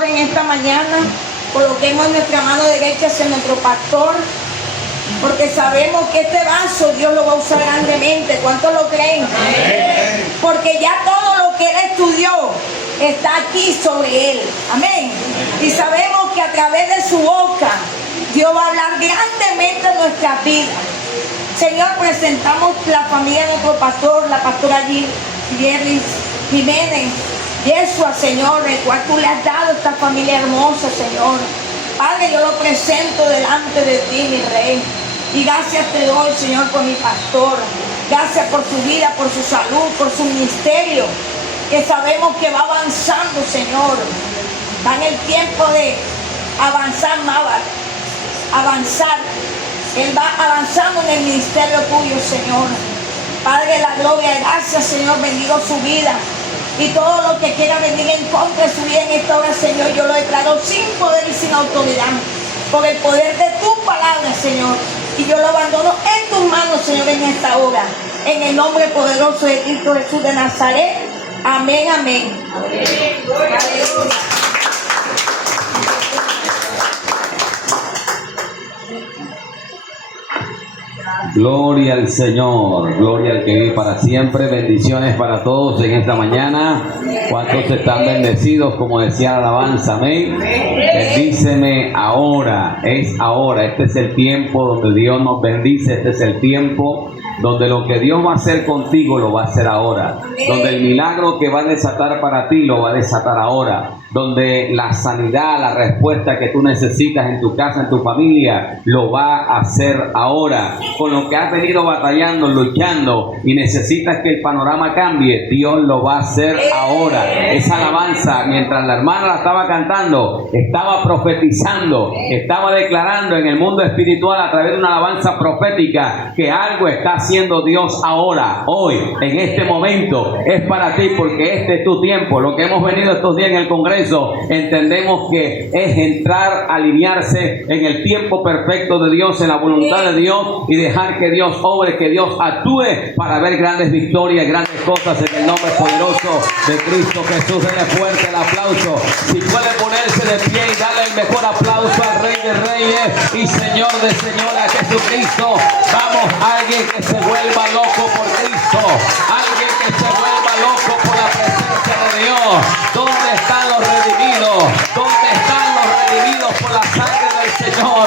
En esta mañana coloquemos nuestra mano derecha hacia nuestro pastor, porque sabemos que este vaso Dios lo va a usar grandemente. ¿Cuántos lo creen? Amén. Porque ya todo lo que él estudió está aquí sobre él. Amén. Y sabemos que a través de su boca Dios va a hablar grandemente en nuestras vidas. Señor, presentamos la familia de nuestro pastor, la pastora Jerry Jiménez. Yeshua, Señor, el cual tú le has dado a esta familia hermosa, Señor. Padre, yo lo presento delante de ti, mi Rey. Y gracias te doy, Señor, por mi pastor. Gracias por su vida, por su salud, por su ministerio, que sabemos que va avanzando, Señor. Va en el tiempo de avanzar más, avanzar. Él va avanzando en el ministerio tuyo, Señor. Padre de la gloria, gracias, Señor, bendigo su vida. Y todo lo que quiera venir en contra de su vida en esta hora, Señor, yo lo declaro sin poder y sin autoridad, por el poder de tu palabra, Señor. Y yo lo abandono en tus manos, Señor, en esta hora. En el nombre poderoso de Cristo Jesús de Nazaret. Amén, amén. Amén. Aleluya. Gloria al Señor, gloria al que vive para siempre. Bendiciones para todos en esta mañana. ¿Cuántos están bendecidos? Como decía la alabanza, amén. Bendíceme ahora, es ahora. Este es el tiempo donde Dios nos bendice. Este es el tiempo donde lo que Dios va a hacer contigo lo va a hacer ahora. Donde el milagro que va a desatar para ti lo va a desatar ahora. Donde la sanidad, la respuesta que tú necesitas en tu casa, en tu familia, lo va a hacer ahora. Con lo que has venido batallando, luchando y necesitas que el panorama cambie, Dios lo va a hacer ahora. Esa alabanza, mientras la hermana la estaba cantando, estaba profetizando, estaba declarando en el mundo espiritual a través de una alabanza profética que algo está haciendo Dios ahora, hoy, en este momento. Es para ti, porque este es tu tiempo. Lo que hemos venido estos días en el Congreso, entendemos que es entrar, alinearse en el tiempo perfecto de Dios, en la voluntad de Dios, y dejar que Dios obre, que Dios actúe para ver grandes victorias, grandes cosas en el nombre poderoso de Cristo Jesús. Denle fuerte el aplauso. Si puede ponerse de pie y darle el mejor aplauso al Rey de Reyes y Señor de Señores, a Jesucristo. Vamos, alguien que se vuelva loco por Cristo, alguien que se vuelva loco por la presencia de Dios. ¿Dónde están los redimidos? ¿Dónde están los redimidos por la sangre del Señor?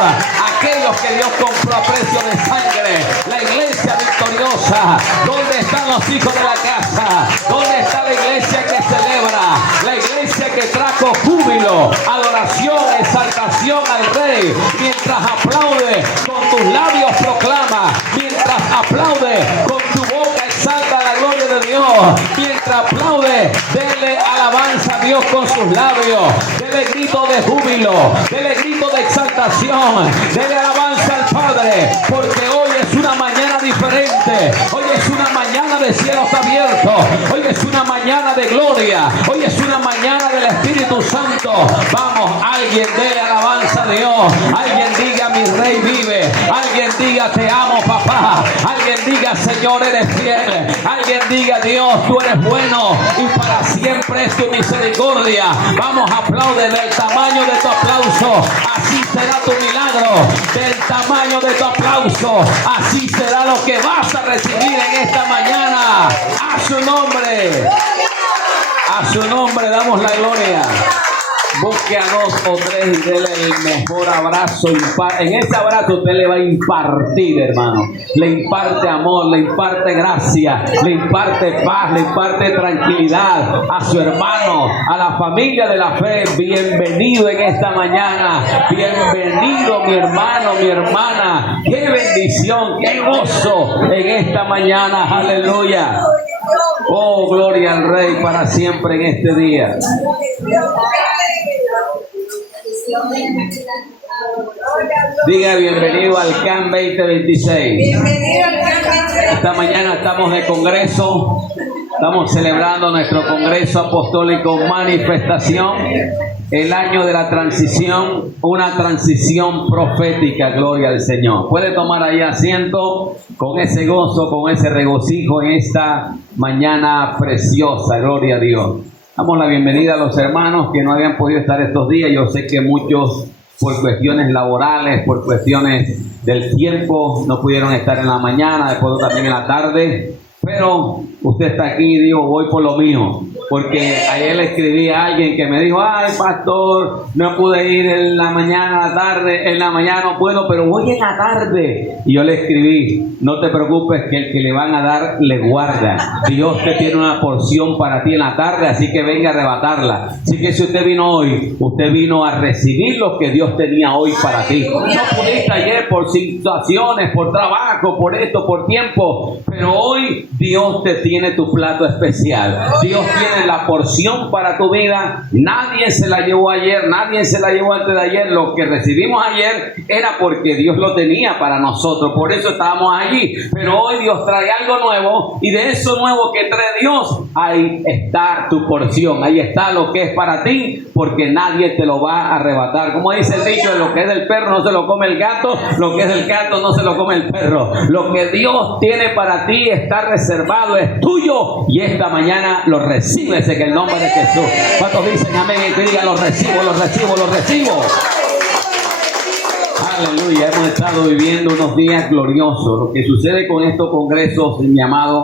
Aquellos que Dios compró a precio de sangre. La iglesia victoriosa. ¿Dónde están los hijos de la casa? ¿Dónde está la iglesia que celebra? La iglesia que trajo júbilo, adoración, exaltación al Rey. Mientras aplaude, con tus labios proclama. Mientras aplaude, con tu boca exalta la gloria de Dios. Mientras aplaude, dele alabanza a Dios con sus labios. Dele grito de júbilo, dele grito de exaltación, dele alabanza al Padre, porque hoy es una mañana diferente. Hoy es una mañana de cielos abiertos. Hoy es una mañana de gloria. Hoy es una mañana del Espíritu Santo. Vamos, alguien dele alabanza a Dios. Alguien diga: mi Rey vive. Alguien diga: te amo, papá. Alguien diga: Señor, eres fiel. Alguien diga: Dios, tú eres bueno y para siempre es tu misericordia. Vamos, aplaude. Del tamaño de tu aplauso, así será tu milagro. Del tamaño de tu aplauso, así será lo que vas a recibir en esta mañana. A su nombre, a su nombre damos la gloria. Busque a 2 o 3 y déle el mejor abrazo. En ese abrazo usted le va a impartir, hermano. Le imparte amor, le imparte gracia, le imparte paz, le imparte tranquilidad a su hermano, a la familia de la fe. Bienvenido en esta mañana. Bienvenido, mi hermano, mi hermana. Qué bendición, qué gozo en esta mañana. Aleluya. Oh, gloria al Rey para siempre en este día. Diga: bienvenido al CAN 2026. Esta mañana estamos de congreso. Estamos celebrando nuestro Congreso Apostólico Manifestación, el año de la transición, una transición profética. Gloria al Señor. Puede tomar ahí asiento con ese gozo, con ese regocijo en esta mañana preciosa. Gloria a Dios. Damos la bienvenida a los hermanos que no habían podido estar estos días. Yo sé que muchos, por cuestiones laborales, por cuestiones del tiempo, no pudieron estar en la mañana, después también en la tarde. Pero usted está aquí y dijo, voy por lo mío. Porque ayer le escribí a alguien que me dijo, ay pastor, no pude ir en la mañana, a la tarde, en la mañana no puedo, pero voy en la tarde. Y yo le escribí, no te preocupes que el que le van a dar le guarda. Dios te tiene una porción para ti en la tarde, así que venga a arrebatarla. Así que si usted vino hoy, usted vino a recibir lo que Dios tenía hoy para ti. No pudiste ayer por situaciones, por trabajo, por esto, por tiempo, pero hoy Dios te tiene tu plato especial. Dios tiene la porción para tu vida. Nadie se la llevó ayer, nadie se la llevó antes de ayer. Lo que recibimos ayer era porque Dios lo tenía para nosotros, por eso estábamos allí. Pero hoy Dios trae algo nuevo, y de eso nuevo que trae Dios, ahí está tu porción, ahí está lo que es para ti, porque nadie te lo va a arrebatar. Como dice el dicho, lo que es del perro no se lo come el gato, lo que es del gato no se lo come el perro. Lo que Dios tiene para ti está reservado, es tuyo, y esta mañana lo recibes en el nombre de Jesús. ¿Cuántos dicen amén? Y que digan, lo recibo, lo recibo, lo recibo. Aleluya, hemos estado viviendo unos días gloriosos. Lo que sucede con estos congresos, mi amado,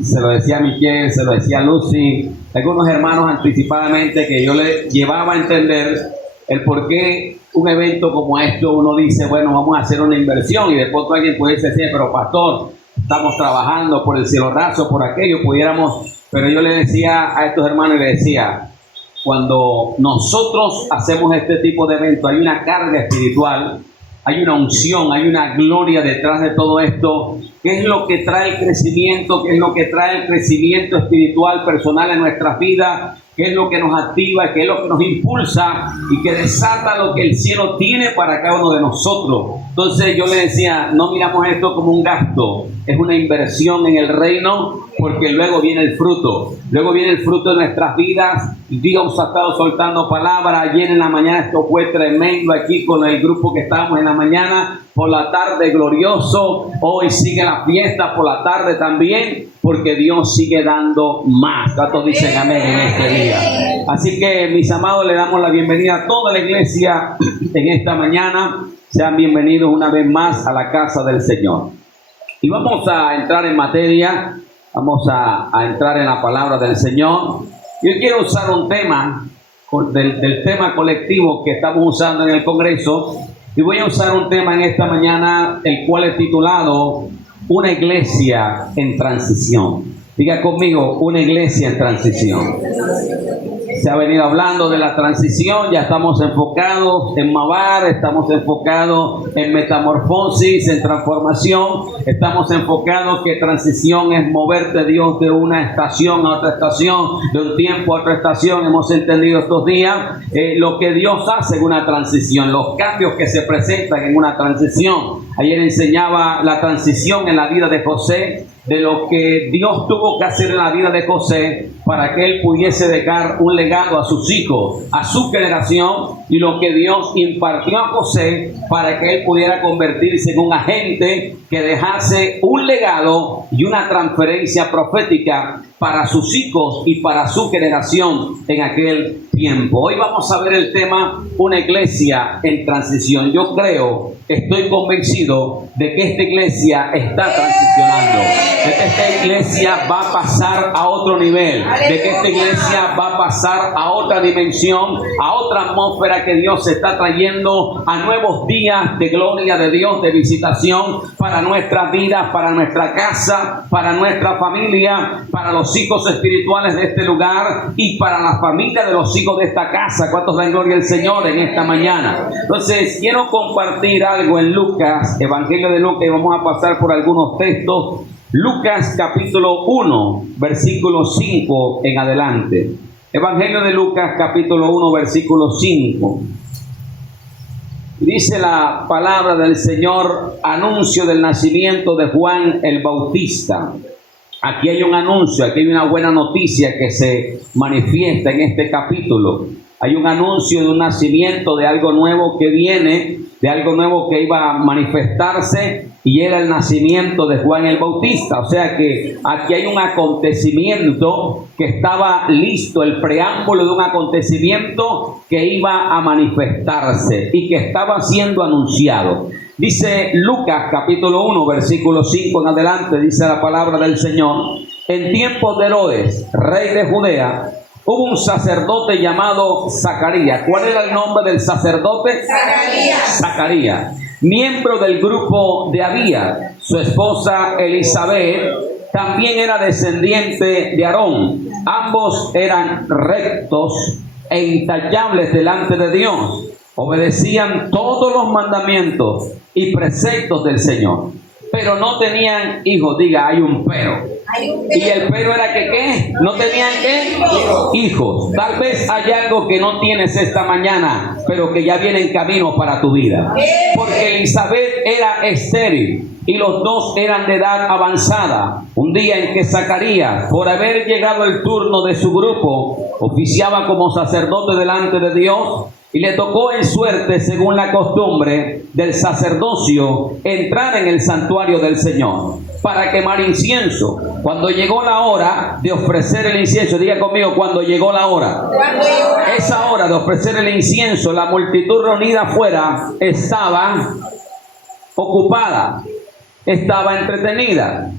se lo decía a Miquel, se lo decía a Lucy, algunos hermanos anticipadamente, que yo le llevaba a entender el por qué un evento como esto, uno dice, bueno, vamos a hacer una inversión, y después alguien puede decir, pero pastor, estamos trabajando por el cielo raso, por aquello, pudiéramos. Pero yo le decía a estos hermanos, le decía, cuando nosotros hacemos este tipo de eventos, hay una carga espiritual, hay una unción, hay una gloria detrás de todo esto. ¿Qué es lo que trae el crecimiento? ¿Qué es lo que trae el crecimiento espiritual personal en nuestras vidas? ¿Qué es lo que nos activa? ¿Qué es lo que nos impulsa? Y que desata lo que el cielo tiene para cada uno de nosotros. Entonces yo le decía, no miramos esto como un gasto, es una inversión en el reino, porque luego viene el fruto. Luego viene el fruto de nuestras vidas. Dios ha estado soltando palabras. Ayer en la mañana esto fue tremendo aquí con el grupo que estábamos en la mañana. Por la tarde glorioso. Hoy sigue la fiesta por la tarde también, porque Dios sigue dando más. Todos dicen amén en este día. Así que, mis amados, le damos la bienvenida a toda la iglesia en esta mañana. Sean bienvenidos una vez más a la casa del Señor. Y vamos a entrar en materia. Vamos a entrar en la palabra del Señor. Yo quiero usar un tema del tema colectivo que estamos usando en el Congreso. Y voy a usar un tema en esta mañana, el cual es titulado Una iglesia en transición. Diga conmigo, una iglesia en transición. Se ha venido hablando de la transición, ya estamos enfocados en Mavar, estamos enfocados en metamorfosis, en transformación, estamos enfocados que transición es moverte, Dios, de una estación a otra estación, de un tiempo a otra estación. Hemos entendido estos días lo que Dios hace en una transición, los cambios que se presentan en una transición. Ayer enseñaba la transición en la vida de José, de lo que Dios tuvo que hacer en la vida de José para que él pudiese dejar un legado a sus hijos, a su generación, y lo que Dios impartió a José para que él pudiera convertirse en un agente que dejase un legado y una transferencia profética para sus hijos y para su generación en aquel tiempo. Hoy vamos a ver el tema una iglesia en transición. Yo creo, estoy convencido de que esta iglesia está transicionando, de que esta iglesia va a pasar a otro nivel, de que esta iglesia va a pasar a otra dimensión, a otra atmósfera que Dios está trayendo, a nuevos días de gloria de Dios, de visitación para nuestras vidas, para nuestra casa, para nuestra familia, para los hijos espirituales de este lugar y para la familia de los hijos de esta casa. ¿Cuántos dan gloria al Señor en esta mañana? Entonces quiero compartir algo en Lucas, Evangelio de Lucas, y vamos a pasar por algunos textos. Lucas capítulo 1, versículo 5 en adelante. Evangelio de Lucas capítulo 1, versículo 5. Dice la palabra del Señor, anuncio del nacimiento de Juan el Bautista. Aquí hay un anuncio, aquí hay una buena noticia que se manifiesta en este capítulo. hay un anuncio de un nacimiento, de algo nuevo que viene, de algo nuevo que iba a manifestarse, y era el nacimiento de Juan el Bautista. O sea que aquí hay un acontecimiento que estaba listo, el preámbulo de un acontecimiento que iba a manifestarse y que estaba siendo anunciado. Dice Lucas capítulo 1, versículo 5 en adelante, dice la palabra del Señor: en tiempos de Herodes, rey de Judea, hubo un sacerdote llamado Zacarías. ¿Cuál era el nombre del sacerdote? Zacarías, miembro del grupo de Abías. Su esposa Elizabeth también era descendiente de Aarón. Ambos eran rectos e intachables delante de Dios. Obedecían todos los mandamientos y preceptos del Señor, pero no tenían hijos. Diga, hay un pero. Y el pero era que ¿qué? No tenían ¿qué? Hijos. Tal vez hay algo que no tienes esta mañana, pero que ya viene en camino para tu vida. Porque Elizabeth era estéril y los dos eran de edad avanzada. Un día en que Zacarías, por haber llegado el turno de su grupo, oficiaba como sacerdote delante de Dios, y le tocó en suerte, según la costumbre del sacerdocio, entrar en el santuario del Señor para quemar incienso. Cuando llegó la hora de ofrecer el incienso, diga conmigo, cuando llegó la hora. Esa hora de ofrecer el incienso, la multitud reunida afuera estaba ocupada, estaba entretenida.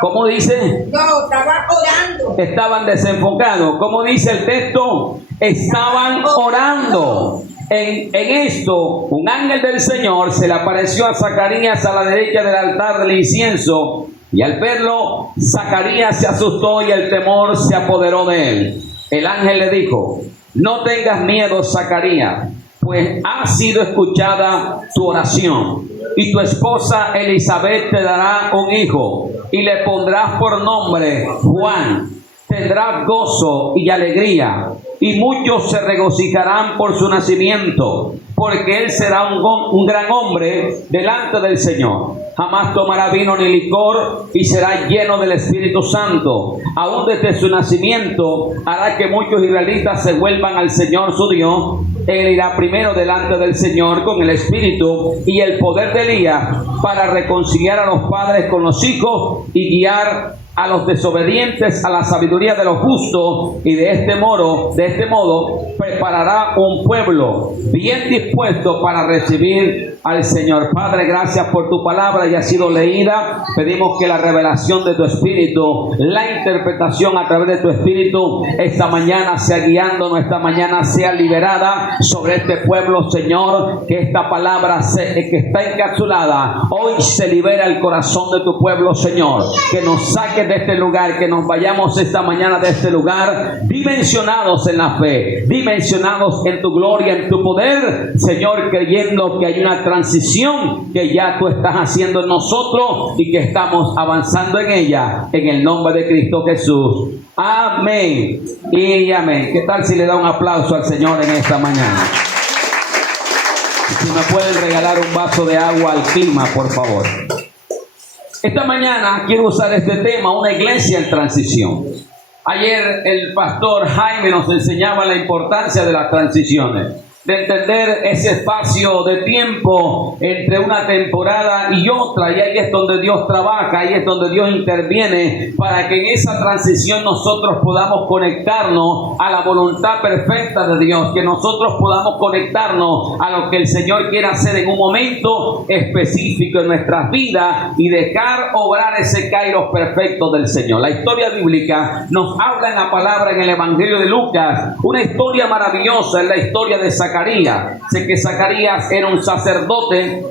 ¿Cómo dice? No, estaba orando. Estaban desenfocados. ¿Cómo dice el texto? Estaban orando. En esto, un ángel del Señor se le apareció a Zacarías a la derecha del altar del incienso, y al verlo, Zacarías se asustó y el temor se apoderó de él. El ángel le dijo: no tengas miedo, Zacarías, pues ha sido escuchada tu oración, y tu esposa Elizabeth te dará un hijo, y le pondrás por nombre Juan. Tendrás gozo y alegría, y muchos se regocijarán por su nacimiento, porque él será un gran hombre delante del Señor. Jamás tomará vino ni licor, y será lleno del Espíritu Santo. Aún desde su nacimiento hará que muchos israelitas se vuelvan al Señor su Dios. Él irá primero delante del Señor con el Espíritu y el poder de Elías, para reconciliar a los padres con los hijos y guiar a los desobedientes a la sabiduría de los justos, y de este modo preparará un pueblo bien dispuesto para recibir al Señor. Padre, gracias por tu palabra, ya ha sido leída. Pedimos que la revelación de tu Espíritu, la interpretación a través de tu Espíritu, esta mañana sea guiándonos, esta mañana sea liberada sobre este pueblo, Señor. Que esta palabra que está encapsulada hoy se libera el corazón de tu pueblo, Señor. Que nos saque de este lugar, que nos vayamos esta mañana de este lugar dimensionados en la fe, dimensionados en tu gloria, en tu poder, Señor, creyendo que hay una transición que ya tú estás haciendo en nosotros y que estamos avanzando en ella, en el nombre de Cristo Jesús. Amén y amén. ¿Qué tal si le da un aplauso al Señor en esta mañana? Si me pueden regalar un vaso de agua al clima, por favor. Esta mañana quiero usar este tema, una iglesia en transición. Ayer el pastor Jaime nos enseñaba la importancia de las transiciones, de entender ese espacio de tiempo entre una temporada y otra, y ahí es donde Dios trabaja, ahí es donde Dios interviene, para que en esa transición nosotros podamos conectarnos a la voluntad perfecta de Dios, que nosotros podamos conectarnos a lo que el Señor quiere hacer en un momento específico en nuestras vidas y dejar obrar ese kairos perfecto del Señor. La historia bíblica nos habla en la palabra, en el Evangelio de Lucas, una historia maravillosa, es la historia de Zacarías. Sé que Zacarías era un sacerdote,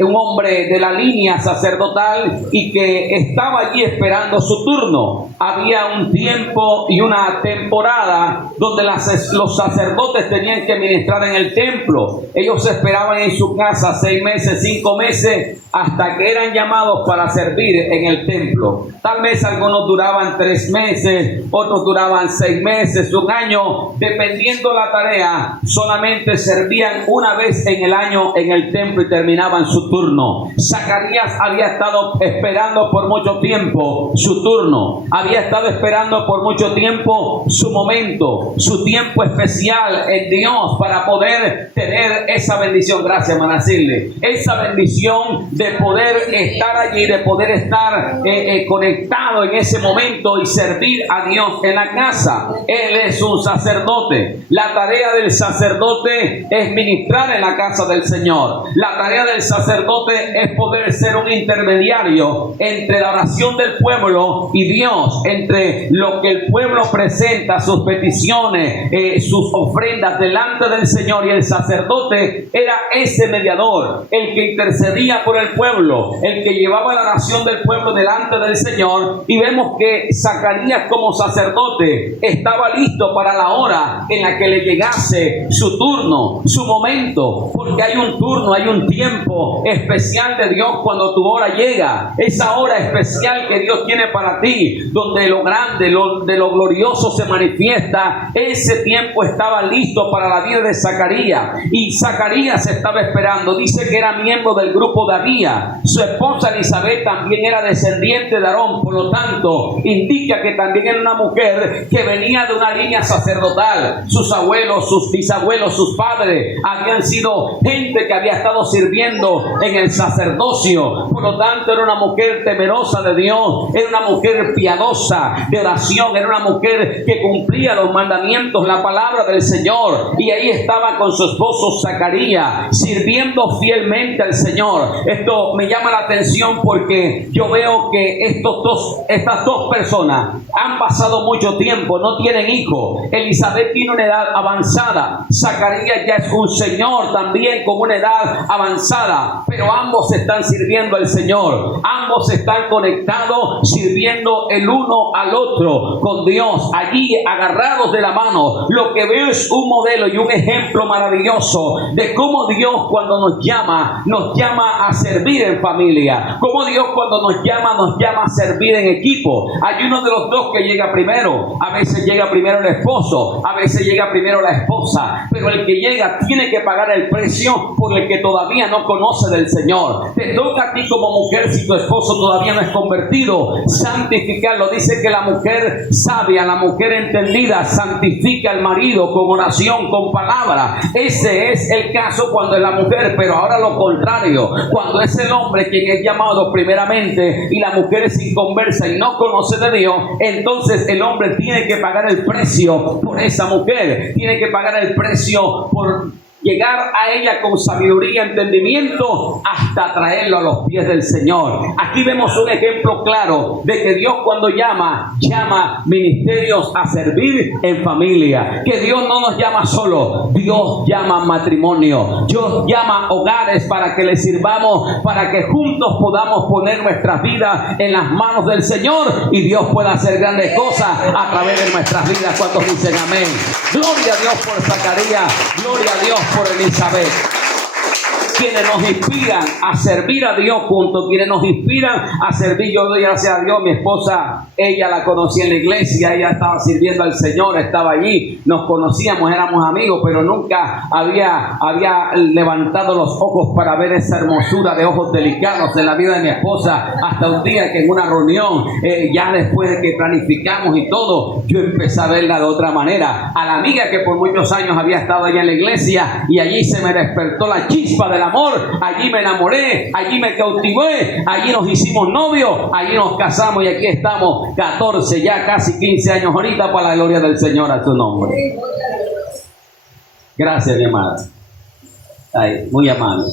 un hombre de la línea sacerdotal, y que estaba allí esperando su turno. Había un tiempo y una temporada donde los sacerdotes tenían que ministrar en el templo. Ellos esperaban en su casa 6 meses, 5 meses, hasta que eran llamados para servir en el templo. Tal vez algunos duraban 3 meses, otros duraban 6 meses, 1 año, dependiendo la tarea. Solamente solamente servían una vez en el año en el templo y terminaban su turno. Zacarías había estado esperando por mucho tiempo su turno, había estado esperando por mucho tiempo su momento, su tiempo especial en Dios para poder tener esa bendición. Gracias, Manacile. Esa bendición de poder estar allí, de poder estar conectado en ese momento y servir a Dios en la casa. Él es un sacerdote. La tarea del sacerdote es ministrar en la casa del Señor. La tarea del sacerdote es poder ser un intermediario entre la oración del pueblo y Dios, entre lo que el pueblo presenta, sus peticiones, sus ofrendas delante del Señor, y el sacerdote era ese mediador, el que intercedía por el pueblo, el que llevaba la oración del pueblo delante del Señor. Y vemos que Zacarías, como sacerdote, estaba listo para la hora en la que le llegase su turno, su momento, porque hay un turno, hay un tiempo especial de Dios cuando tu hora llega, esa hora especial que Dios tiene para ti, donde lo grande, de lo glorioso se manifiesta. Ese tiempo estaba listo para la vida de Zacarías, y Zacarías estaba esperando. Dice que era miembro del grupo de Abía. Su esposa Elizabeth también era descendiente de Aarón, por lo tanto indica que también era una mujer que venía de una línea sacerdotal. Sus abuelos, sus bisabuelos, sus padres habían sido gente que había estado sirviendo en el sacerdocio. Por lo tanto era una mujer temerosa de Dios, era una mujer piadosa de oración, era una mujer que cumplía los mandamientos, la palabra del Señor. Y ahí estaba con su esposo Zacarías sirviendo fielmente al Señor. Esto me llama la atención porque yo veo que estas dos personas han pasado mucho tiempo, no tienen hijos. Elizabeth tiene una edad avanzada, Zacarías ya es un señor también con una edad avanzada, pero ambos están sirviendo al Señor, ambos están conectados, sirviendo el uno al otro con Dios, allí agarrados de la mano. Lo que veo es un modelo y un ejemplo maravilloso de cómo Dios, cuando nos llama a servir en familia, cómo Dios cuando nos llama a servir en equipo. Hay uno de los dos que llega primero. A veces llega primero el esposo, a veces llega primero la esposa, pero el que llega tiene que pagar el precio por el que todavía no conoce del Señor. Te toca a ti como mujer, si tu esposo todavía no es convertido, santificarlo. Dice que la mujer sabia, la mujer entendida, santifica al marido con oración, con palabra. Ese es el caso cuando es la mujer, pero ahora lo contrario, cuando es el hombre quien es llamado primeramente y la mujer es inconversa y no conoce de Dios, entonces el hombre tiene que pagar el precio por esa mujer, tiene que pagar el precio por llegar a ella con sabiduría, entendimiento, hasta traerlo a los pies del Señor. Aquí vemos un ejemplo claro de que Dios cuando llama ministerios a servir en familia. Que Dios no nos llama solo, Dios llama matrimonio, Dios llama hogares para que le sirvamos, para que juntos podamos poner nuestras vidas en las manos del Señor y Dios pueda hacer grandes cosas a través de nuestras vidas. ¿Cuántos dicen amén? Gloria a Dios por Zacarías, gloria a Dios por Elizabeth. Quienes nos inspiran a servir a Dios juntos, quienes nos inspiran a servir. Yo doy gracias a Dios, mi esposa, ella la conocí en la iglesia, ella estaba sirviendo al Señor, estaba allí, nos conocíamos, éramos amigos, pero nunca había levantado los ojos para ver esa hermosura de ojos delicados en la vida de mi esposa, hasta un día que en una reunión, ya después de que planificamos y todo, yo empecé a verla de otra manera. A la amiga que por muchos años había estado allá en la iglesia, y allí se me despertó la chispa del amor, allí me enamoré, allí me cautivé, allí nos hicimos novios, allí nos casamos y aquí estamos 14, ya casi 15 años ahorita, para la gloria del Señor, a su nombre. Gracias, mi amada. Ay, muy amable.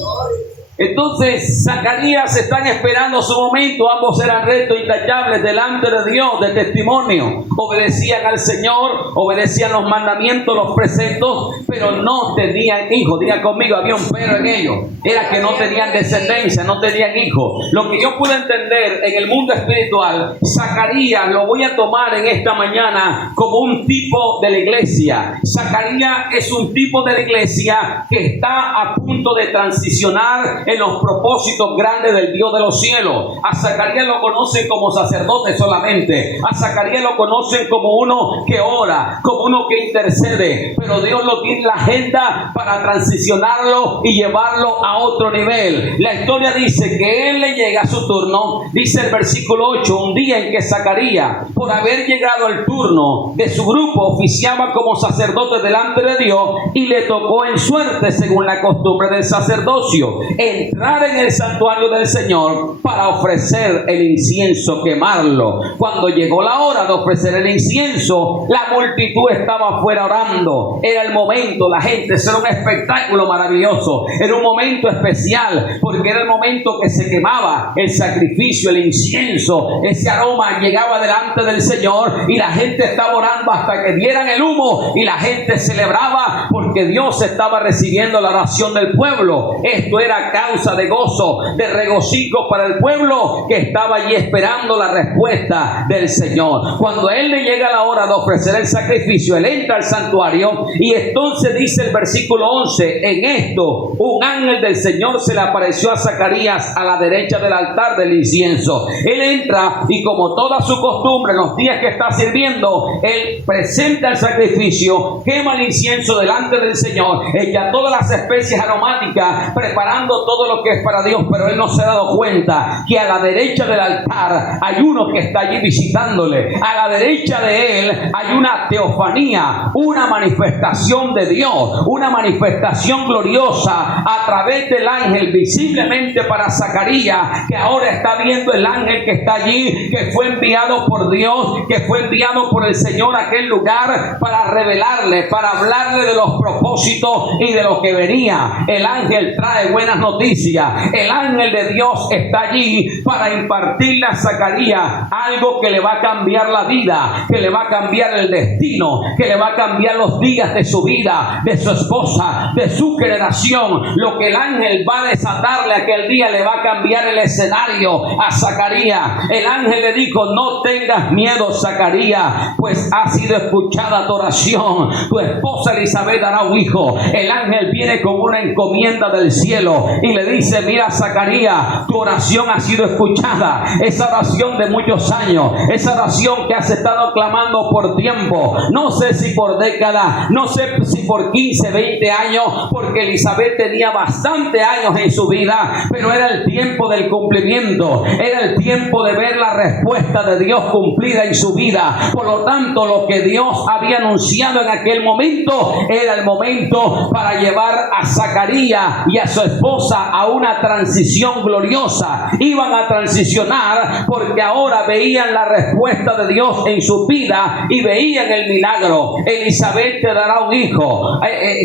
Entonces Zacarías están esperando su momento. Ambos eran rectos, intachables delante de Dios, de testimonio. Obedecían al Señor, obedecían los mandamientos, los preceptos, pero no tenían hijos. Diga conmigo, había un pero en ellos. Era que no tenían descendencia, no tenían hijos. Lo que yo pude entender en el mundo espiritual, Zacarías lo voy a tomar en esta mañana como un tipo de la iglesia. Zacarías es un tipo de la iglesia que está a punto de transicionar en los propósitos grandes del Dios de los cielos. A Zacarías lo conocen como sacerdote solamente. A Zacarías lo conocen como uno que ora, como uno que intercede. Pero Dios lo tiene en la agenda para transicionarlo y llevarlo a otro nivel. La historia dice que él le llega a su turno. Dice el versículo 8, un día en que Zacarías, por haber llegado el turno de su grupo, oficiaba como sacerdote delante de Dios, y le tocó en suerte, según la costumbre del sacerdocio, entrar en el santuario del Señor para ofrecer el incienso, quemarlo. Cuando llegó la hora de ofrecer el incienso, la multitud estaba afuera orando. Era el momento, la gente, era un espectáculo maravilloso, era un momento especial, porque era el momento que se quemaba el sacrificio, el incienso. Ese aroma llegaba delante del Señor y la gente estaba orando hasta que dieran el humo, y la gente celebraba porque Dios estaba recibiendo la oración del pueblo. Esto era causa de gozo, de regocijo para el pueblo que estaba allí esperando la respuesta del Señor. Cuando él le llega la hora de ofrecer el sacrificio, él entra al santuario, y entonces dice el versículo 11, en esto un ángel del Señor se le apareció a Zacarías a la derecha del altar del incienso. Él entra y, como toda su costumbre, en los días que está sirviendo, él presenta el sacrificio, quema el incienso delante del Señor, echa todas las especies aromáticas, preparando todo lo que es para Dios. Pero él no se ha dado cuenta que a la derecha del altar hay uno que está allí visitándole. A la derecha de él hay una teofanía, una manifestación de Dios, una manifestación gloriosa a través del ángel, visiblemente para Zacarías, que ahora está viendo el ángel que está allí, que fue enviado por Dios, que fue enviado por el Señor a aquel lugar para revelarle, para hablarle de los propósitos y de lo que venía. El ángel trae buenas noticias. El ángel de Dios está allí para impartirle a Zacarías algo que le va a cambiar la vida, que le va a cambiar el destino, que le va a cambiar los días de su vida, de su esposa, de su generación. Lo que el ángel va a desatarle aquel día le va a cambiar el escenario a Zacarías. El ángel le dijo: no tengas miedo, Zacarías, pues ha sido escuchada tu oración. Tu esposa Elizabeth dará un hijo. El ángel viene con una encomienda del cielo y le dice: mira, Zacarías, tu oración ha sido escuchada. Esa oración de muchos años, esa oración que has estado clamando por tiempo, no sé si por décadas, no sé si por 15, 20 años, porque Elizabeth tenía bastante años en su vida, pero era el tiempo del cumplimiento, era el tiempo de ver la respuesta de Dios cumplida en su vida. Por lo tanto, lo que Dios había anunciado en aquel momento era el momento para llevar a Zacarías y a su esposa a una transición gloriosa. Iban a transicionar porque ahora veían la respuesta de Dios en su vida y veían el milagro. Elizabeth te dará un hijo.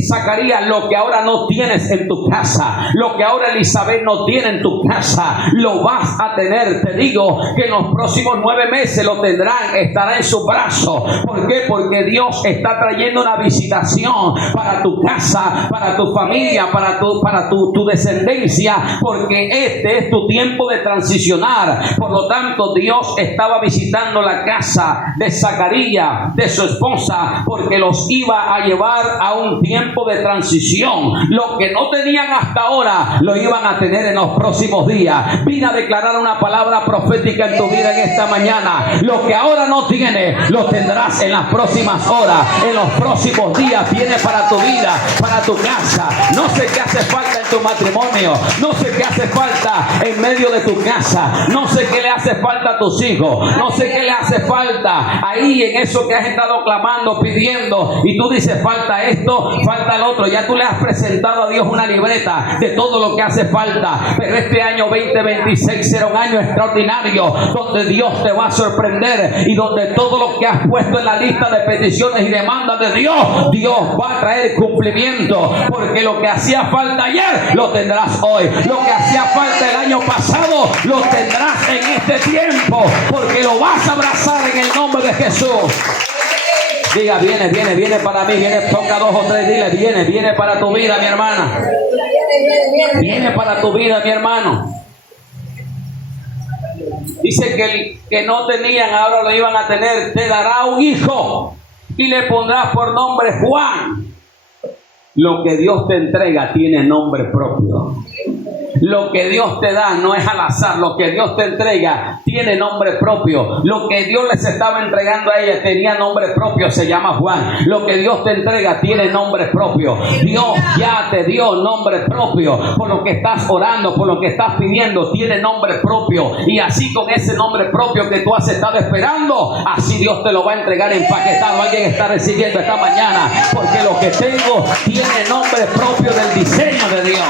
Zacarías, lo que ahora no tienes en tu casa, lo que ahora Elizabeth no tiene en tu casa, lo vas a tener. Te digo que en los próximos 9 meses lo tendrán, estará en su brazo. ¿Por qué? Porque Dios está trayendo una visitación para tu casa, para tu familia, para tu descendencia, porque este es tu tiempo de transicionar. Por lo tanto, Dios estaba visitando la casa de Zacarías, de su esposa, porque los iba a llevar a un tiempo de transición. Lo que no tenían hasta ahora, lo iban a tener en los próximos días. Vine a declarar una palabra profética en tu vida en esta mañana. Lo que ahora no tienes, lo tendrás en las próximas horas, en los próximos días. Viene para tu vida, para tu casa. No sé qué hace falta en tu matrimonio, no sé qué hace falta en medio de tu casa, no sé qué le hace falta a tus hijos, no sé qué le hace falta ahí en eso que has estado clamando, pidiendo, y tú dices: falta esto, falta el otro. Ya tú le has presentado a Dios una libreta de todo lo que hace falta. Pero este año 2026 será un año extraordinario, donde Dios te va a sorprender y donde todo lo que has puesto en la lista de peticiones y demandas de Dios, Dios va a traer cumplimiento. Porque lo que hacía falta ayer, lo tendrás hoy. Lo que hacía falta el año pasado, lo tendrás en este tiempo, porque lo vas a abrazar en el nombre de Jesús. Diga: viene para mí, viene, toca 2 o 3, dile: viene para tu vida, mi hermana. Viene para tu vida, mi hermano. Dice que el que no tenían, ahora lo iban a tener. Te dará un hijo y le pondrás por nombre Juan. Lo que Dios te entrega tiene nombre propio. Lo que Dios te da no es al azar. Lo que Dios te entrega tiene nombre propio. Lo que Dios les estaba entregando a ella tenía nombre propio, se llama Juan. Lo que Dios te entrega tiene nombre propio. Dios ya te dio nombre propio. Por lo que estás orando, por lo que estás pidiendo, tiene nombre propio. Y así con ese nombre propio que tú has estado esperando, así Dios te lo va a entregar empaquetado. Alguien está recibiendo esta mañana, porque lo que tengo tiene nombre propio del diseño de Dios.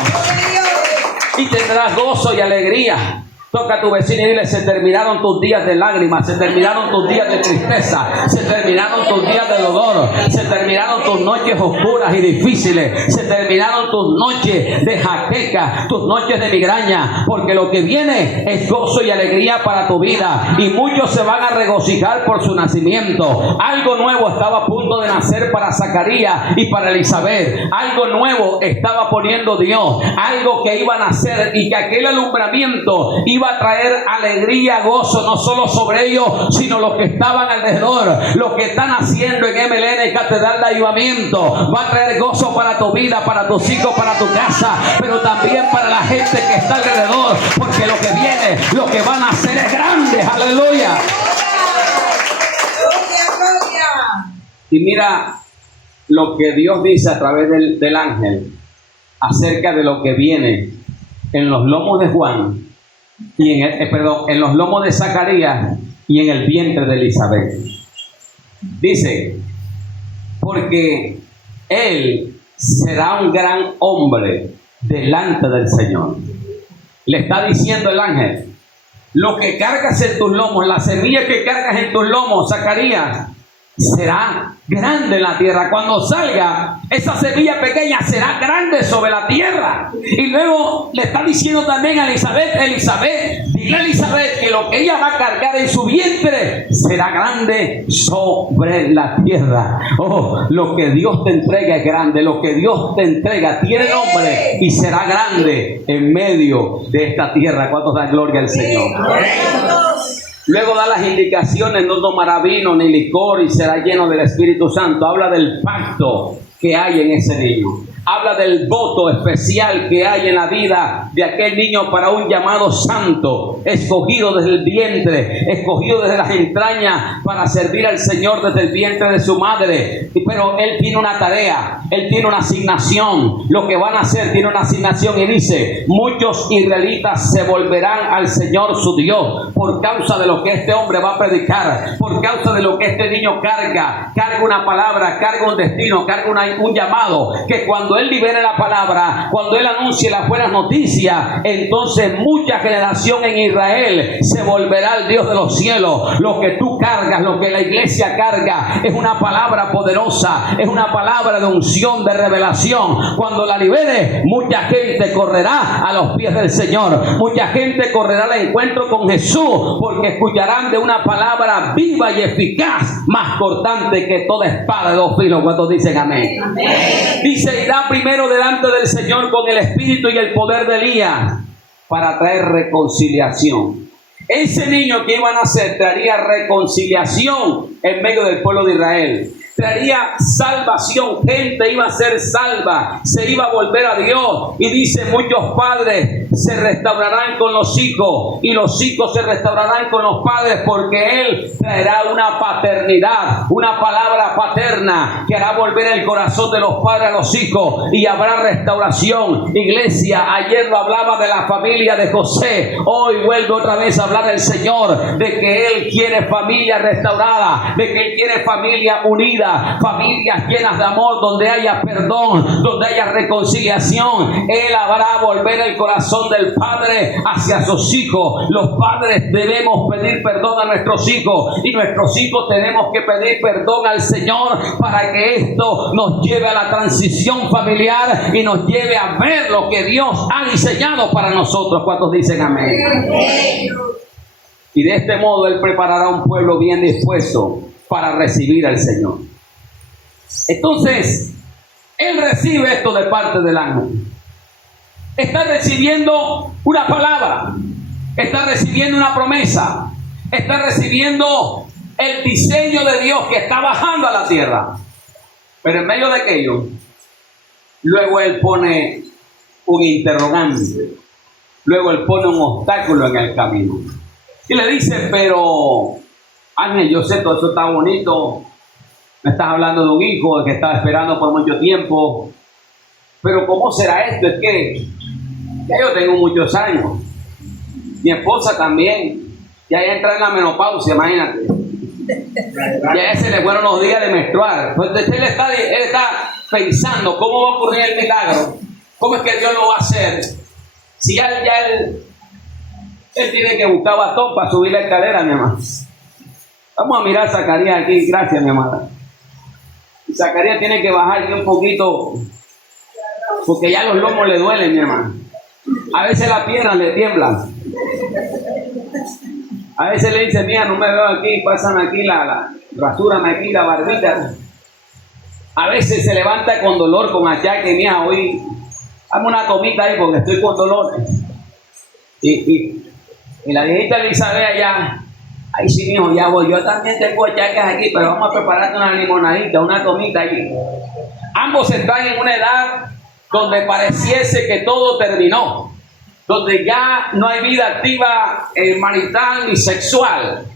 Y tendrás gozo y alegría. Toca a tu vecino y dile: se terminaron tus días de lágrimas, se terminaron tus días de tristeza, se terminaron tus días de dolor, se terminaron tus noches oscuras y difíciles, se terminaron tus noches de jaqueca, tus noches de migraña, porque lo que viene es gozo y alegría para tu vida, y muchos se van a regocijar por su nacimiento. Algo nuevo estaba a punto de nacer para Zacarías y para Elizabeth. Algo nuevo estaba poniendo Dios, algo que iba a nacer, y que aquel alumbramiento iba a traer alegría, gozo, no solo sobre ellos, sino los que estaban alrededor. Lo que están haciendo en MLN Catedral de Avivamiento va a traer gozo para tu vida, para tus hijos, para tu casa, pero también para la gente que está alrededor, porque lo que viene, lo que van a hacer es grande. Aleluya. Y mira lo que Dios dice a través del ángel acerca de lo que viene en los lomos de Juan y en los lomos de Zacarías y en el vientre de Elizabeth. Dice: porque él será un gran hombre delante del Señor. Le está diciendo el ángel: lo que cargas en tus lomos, la semilla que cargas en tus lomos, Zacarías, será grande en la tierra. Cuando salga, esa semilla pequeña será grande sobre la tierra. Y luego le está diciendo también a Elizabeth, dile a Elizabeth que lo que ella va a cargar en su vientre será grande sobre la tierra. Oh, lo que Dios te entrega es grande. Lo que Dios te entrega tiene nombre y será grande en medio de esta tierra. ¿Cuántos dan gloria al Señor? Luego da las indicaciones: no tomará vino ni licor y será lleno del Espíritu Santo. Habla del pacto que hay en ese niño. Habla del voto especial que hay en la vida de aquel niño para un llamado santo, escogido desde el vientre, escogido desde las entrañas para servir al Señor desde el vientre de su madre. Pero él tiene una tarea, él tiene una asignación. Lo que van a hacer tiene una asignación, y dice: muchos israelitas se volverán al Señor su Dios por causa de lo que este hombre va a predicar, por causa de lo que este niño carga una palabra, carga un destino, carga un llamado, que cuando él libere la palabra, cuando él anuncie las buenas noticias, entonces mucha generación en Israel se volverá al Dios de los cielos. Lo que tú cargas, lo que la iglesia carga, es una palabra poderosa, es una palabra de unción, de revelación. Cuando la libere, mucha gente correrá a los pies del Señor, mucha gente correrá al encuentro con Jesús, porque escucharán de una palabra viva y eficaz, más cortante que toda espada de dos filos. ¿Cuántos dicen amén? Amén. Dice: irá primero delante del Señor con el espíritu y el poder de Elías para traer reconciliación. Ese niño que iban a nacer traería reconciliación en medio del pueblo de Israel. Traería salvación, gente iba a ser salva, se iba a volver a Dios. Y dice: muchos padres se restaurarán con los hijos y los hijos se restaurarán con los padres, porque él traerá una paternidad, una palabra paterna que hará volver el corazón de los padres a los hijos, y habrá restauración. Iglesia, ayer lo hablaba de la familia de José, hoy vuelve otra vez a hablar el Señor de que él quiere familia restaurada, de que él quiere familia unida, familias llenas de amor, donde haya perdón, donde haya reconciliación. Él hará volver el corazón del padre hacia sus hijos. Los padres debemos pedir perdón a nuestros hijos, y nuestros hijos tenemos que pedir perdón al Señor, para que esto nos lleve a la transición familiar y nos lleve a ver lo que Dios ha diseñado para nosotros. ¿Cuántos dicen amén? Y de este modo él preparará un pueblo bien dispuesto para recibir al Señor. Entonces, él recibe esto de parte del ángel. Está recibiendo una palabra, está recibiendo una promesa, está recibiendo el diseño de Dios que está bajando a la tierra. Pero en medio de aquello, luego él pone un interrogante. luego él pone un obstáculo en el camino. Y le dice, pero Ángel, yo sé, todo eso está bonito. Me estás hablando de un hijo que estaba esperando por mucho tiempo. Pero ¿cómo será esto? Es que ya yo tengo muchos años. Mi esposa también. Ya entra en la menopausia, imagínate. Ya se le fueron los días de menstruar. Entonces él está pensando cómo va a ocurrir el milagro. ¿Cómo es que Dios lo va a hacer? Si él tiene que buscar bastón para subir la escalera, mi amada. Vamos a mirar a Zacarías aquí. Gracias, mi amada. Zacarías tiene que bajar aquí un poquito porque ya los lomos le duelen, mi hermano. A veces las piernas le tiemblan. A veces le dice, mira, no me veo aquí, pasan aquí rasúrame aquí la barbita. A veces se levanta con dolor, con achaque, mira, hoy, dame una tomita ahí porque estoy con dolor. Y la viejita Elizabeth allá, ay sí, mijo, ya voy, yo también tengo achaques aquí, pero vamos a prepararte una limonadita, una tomita allí. Ambos están en una edad donde pareciese que todo terminó, donde ya no hay vida activa marital ni sexual.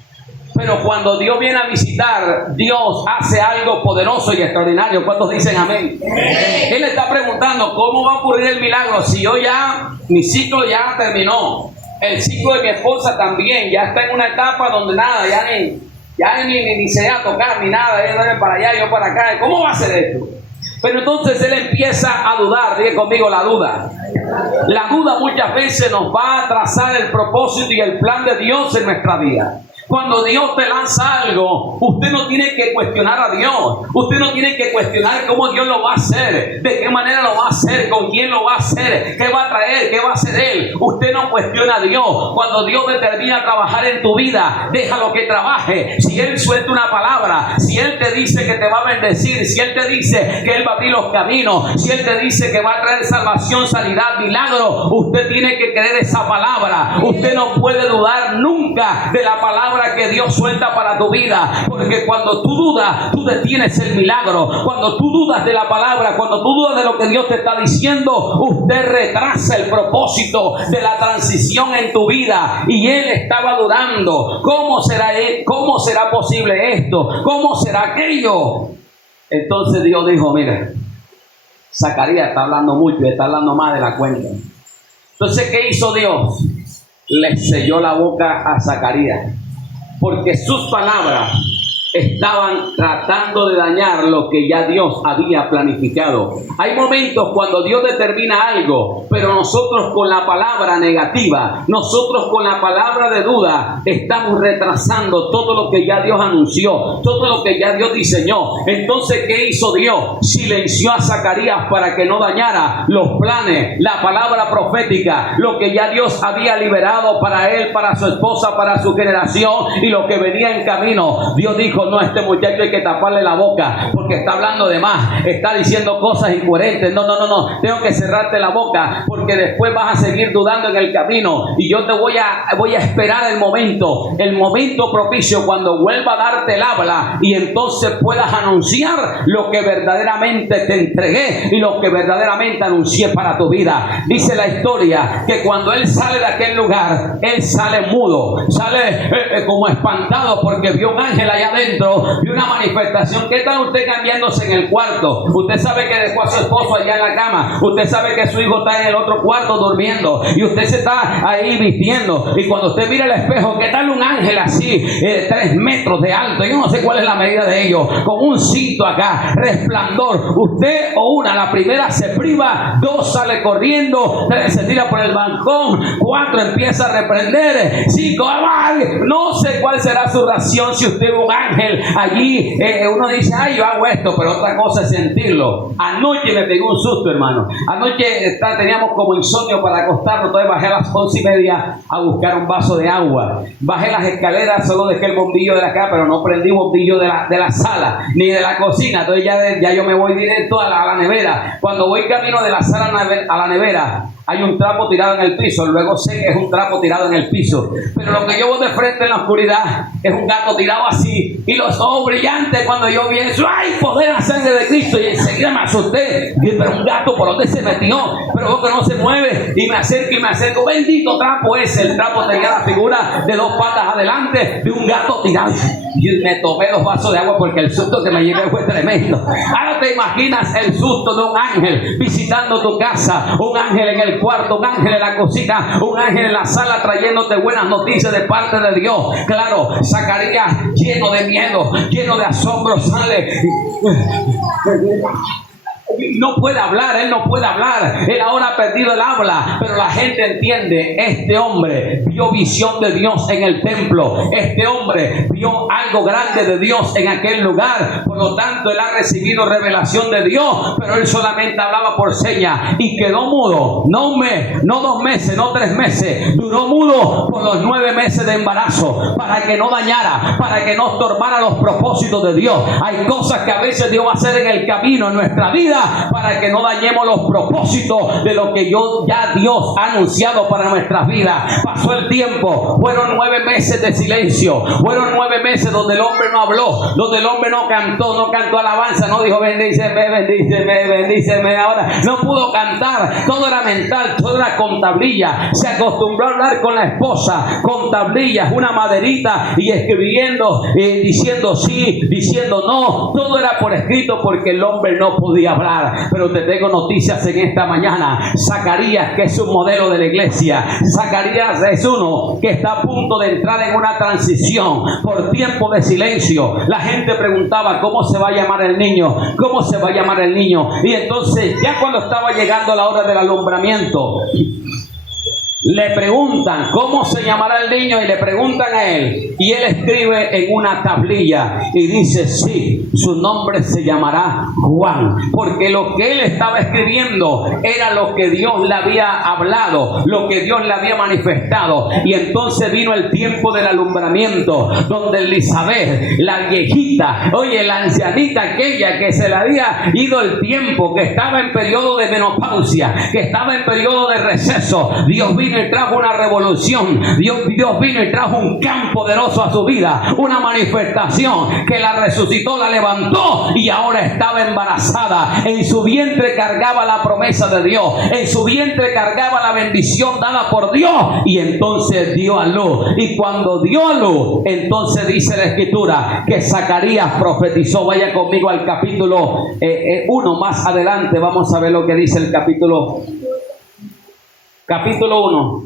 Pero cuando Dios viene a visitar, Dios hace algo poderoso y extraordinario. ¿Cuántos dicen amén? Él está preguntando, ¿cómo va a ocurrir el milagro? Si yo mi ciclo ya terminó. El ciclo de mi esposa también, ya está en una etapa donde nada, ya ni se va a tocar, ni nada, ella viene para allá, yo para acá. ¿Cómo va a ser esto? Pero entonces él empieza a dudar. Diga conmigo, la duda. La duda muchas veces nos va a trazar el propósito y el plan de Dios en nuestra vida. Cuando Dios te lanza algo, usted no tiene que cuestionar a Dios. Usted no tiene que cuestionar cómo Dios lo va a hacer, de qué manera lo va a hacer, con quién lo va a hacer, qué va a traer, qué va a hacer Él. Usted no cuestiona a Dios. Cuando Dios determina trabajar en tu vida, déjalo que trabaje. Si Él suelta una palabra, si Él te dice que te va a bendecir, si Él te dice que Él va a abrir los caminos, si Él te dice que va a traer salvación, sanidad, milagro, usted tiene que creer esa palabra. Usted no puede dudar nunca de la palabra que Dios suelta para tu vida, porque cuando tú dudas, tú detienes el milagro. Cuando tú dudas de la palabra, cuando tú dudas de lo que Dios te está diciendo, usted retrasa el propósito de la transición en tu vida. Y él estaba dudando, ¿cómo será posible esto? ¿Cómo será aquello? Entonces Dios dijo, mira, Zacarías está hablando mucho y está hablando más de la cuenta. Entonces, ¿qué hizo Dios? Le selló la boca a Zacarías, porque sus palabras estaban tratando de dañar lo que ya Dios había planificado. Hay momentos cuando Dios determina algo, pero nosotros con la palabra negativa, nosotros con la palabra de duda, estamos retrasando todo lo que ya Dios anunció, todo lo que ya Dios diseñó. Entonces, ¿qué hizo Dios? Silenció a Zacarías para que no dañara los planes, la palabra profética, lo que ya Dios había liberado para él, para su esposa, para su generación y lo que venía en camino. Dios dijo, no, a este muchacho hay que taparle la boca porque está hablando de más, está diciendo cosas incoherentes. No, tengo que cerrarte la boca porque después vas a seguir dudando en el camino y yo te voy a esperar el momento propicio cuando vuelva a darte el habla y entonces puedas anunciar lo que verdaderamente te entregué y lo que verdaderamente anuncié para tu vida. Dice la historia que cuando él sale de aquel lugar, él sale mudo, sale como espantado porque vio un ángel allá adentro, vio una manifestación. ¿Qué tal usted cambiándose en el cuarto? Usted sabe que dejó a su esposo allá en la cama, usted sabe que su hijo está en el otro cuarto durmiendo y usted se está ahí vistiendo, y cuando usted mira el espejo, ¿qué tal un ángel así, 3 metros de alto? Yo no sé cuál es la medida de ellos, con un cinto acá, resplandor. Usted la primera se priva, 2 sale corriendo, 3 se tira por el balcón, 4 empieza a reprender, 5 no sé cuál será su ración si usted es un ángel allí. Uno dice, ay, yo hago esto, pero otra cosa es sentirlo. Anoche me pegó un susto, hermano. Anoche teníamos como insomnio para acostarnos, entonces bajé a las 11:30 a buscar un vaso de agua. Bajé las escaleras, solo dejé el bombillo de la casa, pero no prendí bombillo de la sala ni de la cocina. Entonces ya yo me voy directo a la nevera. Cuando voy camino de la sala a la nevera, hay un trapo tirado en el piso. Luego sé que es un trapo tirado en el piso, pero lo que yo veo de frente en la oscuridad es un gato tirado así y los ojos brillantes cuando yo vi eso. ¡Ay, poder la sangre de Cristo! Y enseguida me asusté. Y, pero un gato, ¿por dónde se metió? Pero veo que no se mueve. Y me acerco. Bendito trapo ese. El trapo tenía la figura de 2 patas adelante de un gato tirado. Y me tomé 2 vasos de agua porque el susto que me llevé fue tremendo. Ahora te imaginas el susto de un ángel visitando tu casa, un ángel en el cuarto, un ángel en la cocina, un ángel en la sala trayéndote buenas noticias de parte de Dios. Claro, Zacarías lleno de miedo, lleno de asombro sale. No puede hablar, él no puede hablar. Él ahora ha perdido el habla, pero la gente entiende. Este hombre vio visión de Dios en el templo. Este hombre vio algo grande de Dios en aquel lugar. Por lo tanto, él ha recibido revelación de Dios, pero él solamente hablaba por señas y quedó mudo. No un mes, no 2 meses, no 3 meses. Duró mudo por los 9 meses de embarazo, para que no dañara, para que no estorbara los propósitos de Dios. Hay cosas que a veces Dios va a hacer en el camino, en nuestra vida, para que no dañemos los propósitos de lo que ya Dios ha anunciado para nuestras vidas. Pasó el tiempo, fueron 9 meses de silencio, fueron 9 meses donde el hombre no habló, donde el hombre no cantó alabanza, no dijo bendíceme ahora, no pudo cantar, todo era mental, todo era con tablilla. Se acostumbró a hablar con la esposa, con tablillas, una maderita, y escribiendo, diciendo sí, diciendo no, todo era por escrito porque el hombre no podía hablar. Pero te tengo noticias en esta mañana. Zacarías, que es un modelo de la iglesia, Zacarías es uno que está a punto de entrar en una transición por tiempo de silencio. La gente preguntaba cómo se va a llamar el niño, cómo se va a llamar el niño, y entonces ya cuando estaba llegando la hora del alumbramiento, le preguntan cómo se llamará el niño y le preguntan a él, y él escribe en una tablilla y dice sí, su nombre se llamará Juan, porque lo que él estaba escribiendo era lo que Dios le había hablado, lo que Dios le había manifestado. Y entonces vino el tiempo del alumbramiento, donde Elizabeth, la viejita, oye, la ancianita aquella que se le había ido el tiempo, que estaba en periodo de menopausia, que estaba en periodo de receso, Dios vino y trajo una revolución. Dios vino y trajo un campo poderoso a su vida, una manifestación que la resucitó, la levantó, y ahora estaba embarazada. En su vientre cargaba la promesa de Dios, en su vientre cargaba la bendición dada por Dios, y entonces dio a luz. Y cuando dio a luz, entonces dice la escritura que Zacarías profetizó. Vaya conmigo al capítulo 1 más adelante, vamos a ver lo que dice el capítulo 1,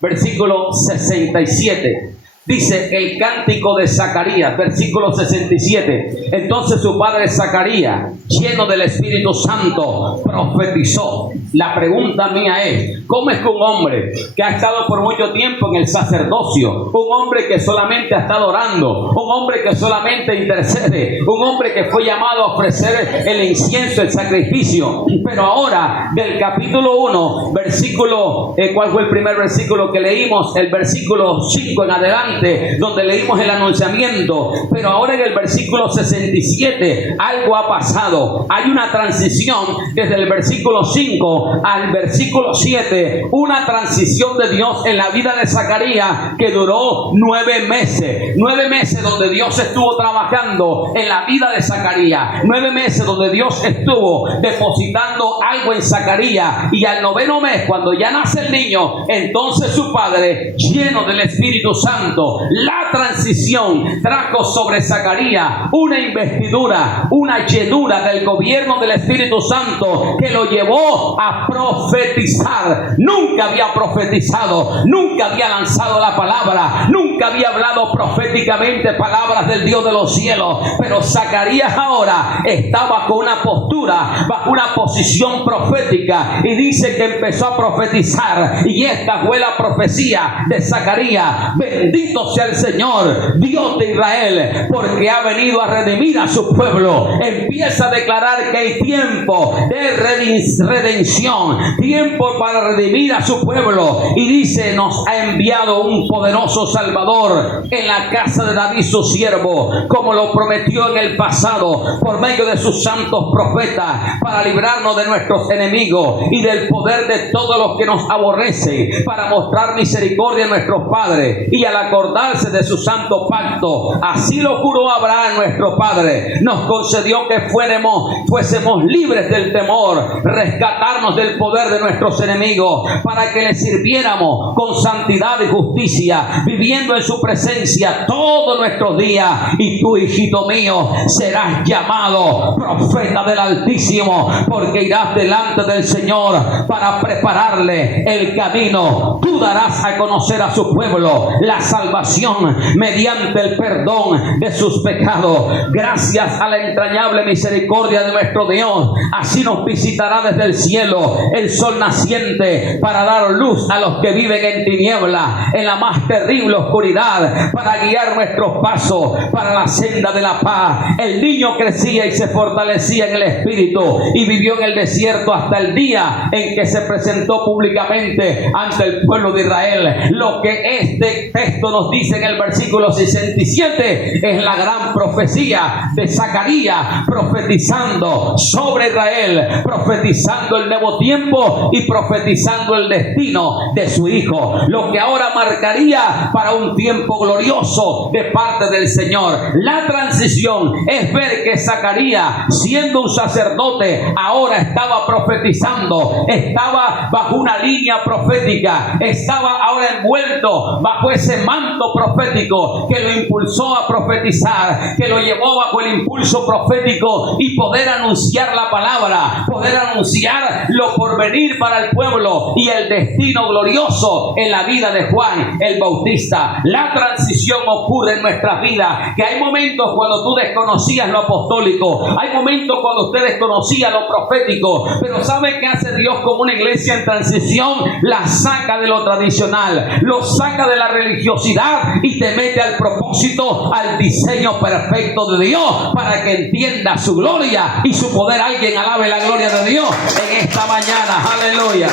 versículo 67. Dice el cántico de Zacarías, versículo 67. Entonces su padre Zacarías, lleno del Espíritu Santo, profetizó. La pregunta mía es, ¿cómo es que un hombre que ha estado por mucho tiempo en el sacerdocio, un hombre que solamente ha estado orando, un hombre que solamente intercede, un hombre que fue llamado a ofrecer el incienso, el sacrificio, pero ahora del capítulo 1, versículo, ¿cuál fue el primer versículo que leímos? El versículo 5 en adelante, donde leímos el anunciamiento, pero ahora en el versículo 67 algo ha pasado. Hay una transición desde el versículo 5 al versículo 7, una transición de Dios en la vida de Zacarías que duró 9 meses. 9 meses donde Dios estuvo trabajando en la vida de Zacarías, 9 meses donde Dios estuvo depositando algo en Zacarías, y al 9º mes, cuando ya nace el niño, entonces su padre, lleno del Espíritu Santo, la transición trajo sobre Zacarías una investidura, una llenura del gobierno del Espíritu Santo que lo llevó a profetizar. Nunca había profetizado, nunca había lanzado la palabra, nunca había hablado proféticamente palabras del Dios de los cielos, pero Zacarías ahora estaba bajo una postura, bajo una posición profética, y dice que empezó a profetizar, y esta fue la profecía de Zacarías: bendito sea el Señor, Dios de Israel, porque ha venido a redimir a su pueblo. Empieza a declarar que hay tiempo de redención, tiempo para redimir a su pueblo, y dice: nos ha enviado un poderoso Salvador en la casa de David su siervo, como lo prometió en el pasado por medio de sus santos profetas, para librarnos de nuestros enemigos y del poder de todos los que nos aborrecen, para mostrar misericordia a nuestros padres y al acordarse de sus su santo pacto. Así lo juró Abraham, nuestro padre. Nos concedió que fuésemos libres del temor, rescatarnos del poder de nuestros enemigos, para que le sirviéramos con santidad y justicia, viviendo en su presencia todos nuestros días. Y tú, hijito mío, serás llamado profeta del Altísimo, porque irás delante del Señor para prepararle el camino. Tú darás a conocer a su pueblo la salvación mediante el perdón de sus pecados. Gracias a la entrañable misericordia de nuestro Dios, así nos visitará desde el cielo el sol naciente, para dar luz a los que viven en tiniebla, en la más terrible oscuridad, para guiar nuestros pasos para la senda de la paz. El niño crecía y se fortalecía en el espíritu, y vivió en el desierto hasta el día en que se presentó públicamente ante el pueblo de Israel. Lo que este texto nos dice en el versículo 67 es la gran profecía de Zacarías, profetizando sobre Israel, profetizando el nuevo tiempo y profetizando el destino de su hijo, lo que ahora marcaría para un tiempo glorioso de parte del Señor. La transición es ver que Zacarías, siendo un sacerdote, ahora estaba profetizando, estaba bajo una línea profética, estaba ahora envuelto bajo ese manto profético que lo impulsó a profetizar, que lo llevó bajo el impulso profético y poder anunciar la palabra, poder anunciar lo por venir para el pueblo y el destino glorioso en la vida de Juan el Bautista. La transición ocurre en nuestras vidas, que hay momentos cuando tú desconocías lo apostólico, hay momentos cuando usted desconocía lo profético, pero ¿sabe qué hace Dios con una iglesia en transición? La saca de lo tradicional, lo saca de la religiosidad y te mete al propósito, al diseño perfecto de Dios, para que entienda su gloria y su poder. Alguien alabe la gloria de Dios en esta mañana. Aleluya.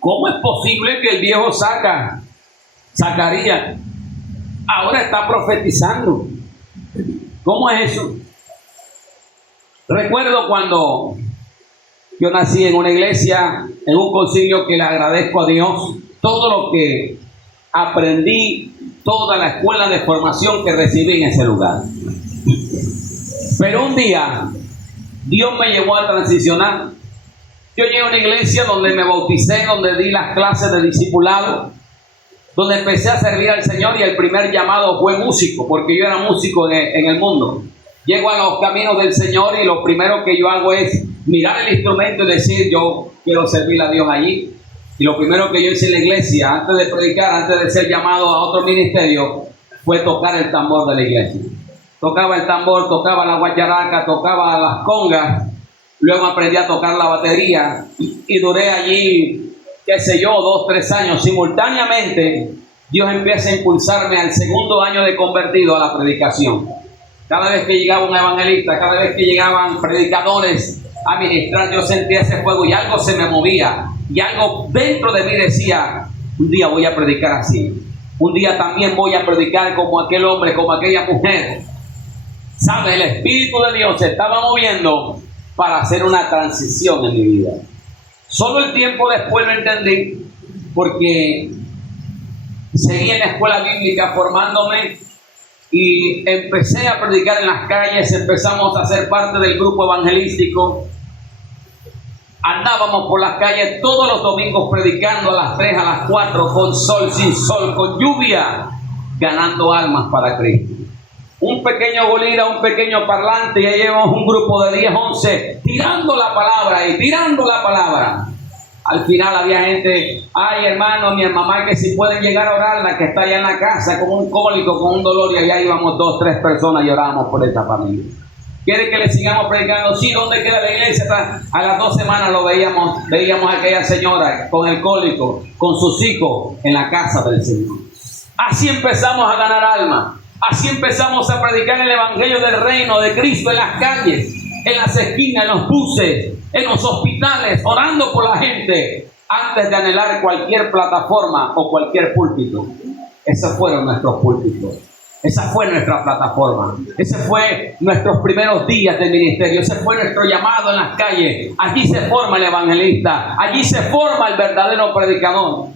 ¿Cómo es posible que el viejo Zacarías ahora está profetizando? ¿Cómo es eso? Recuerdo cuando yo nací en una iglesia, en un concilio, que le agradezco a Dios todo lo que aprendí, toda la escuela de formación que recibí en ese lugar. Pero un día Dios me llevó a transicionar. Yo llegué a una iglesia donde me bauticé, donde di las clases de discipulado, donde empecé a servir al Señor, y el primer llamado fue músico, porque yo era músico en el mundo. Llego a los caminos del Señor y lo primero que yo hago es mirar el instrumento y decir: yo quiero servir a Dios allí. Y lo primero que yo hice en la iglesia, antes de predicar, antes de ser llamado a otro ministerio, fue tocar el tambor de la iglesia. Tocaba el tambor, tocaba la guacharaca, tocaba las congas. Luego aprendí a tocar la batería y duré allí, qué sé yo, 2, 3 años. Simultáneamente, Dios empieza a impulsarme al segundo año de convertido a la predicación. Cada vez que llegaba un evangelista, cada vez que llegaban predicadores a ministrar, yo sentía ese fuego y algo se me movía. Y algo dentro de mí decía: un día voy a predicar así. Un día también voy a predicar como aquel hombre, como aquella mujer. ¿Sabe? El Espíritu de Dios se estaba moviendo para hacer una transición en mi vida. Solo el tiempo después lo entendí, porque seguí en la escuela bíblica formándome y empecé a predicar en las calles. Empezamos a ser parte del grupo evangelístico. Andábamos por las calles todos los domingos predicando a las 3, a las 4, con sol, sin sol, con lluvia, ganando almas para Cristo. Un pequeño bolígrafo, un pequeño parlante, y ya llevamos un grupo de 10, 11 tirando la palabra y tirando la palabra. Al final había gente: ay, hermano, mi mamá, que si pueden llegar a orarla, que está allá en la casa con un cólico, con un dolor. Y allá íbamos 2, 3 personas y orábamos por esta familia. ¿Quiere que le sigamos predicando? Sí. ¿Dónde queda la iglesia? A las 2 semanas lo veíamos a aquella señora con el cólico, con sus hijos, en la casa del Señor. Así empezamos a ganar almas. Así empezamos a predicar el evangelio del reino de Cristo en las calles, en las esquinas, en los buses, en los hospitales, orando por la gente, antes de anhelar cualquier plataforma o cualquier púlpito. Esos fueron nuestros púlpitos. Esa fue nuestra plataforma. Ese fue nuestros primeros días de ministerio. Ese fue nuestro llamado en las calles. Allí se forma el evangelista. Allí se forma el verdadero predicador.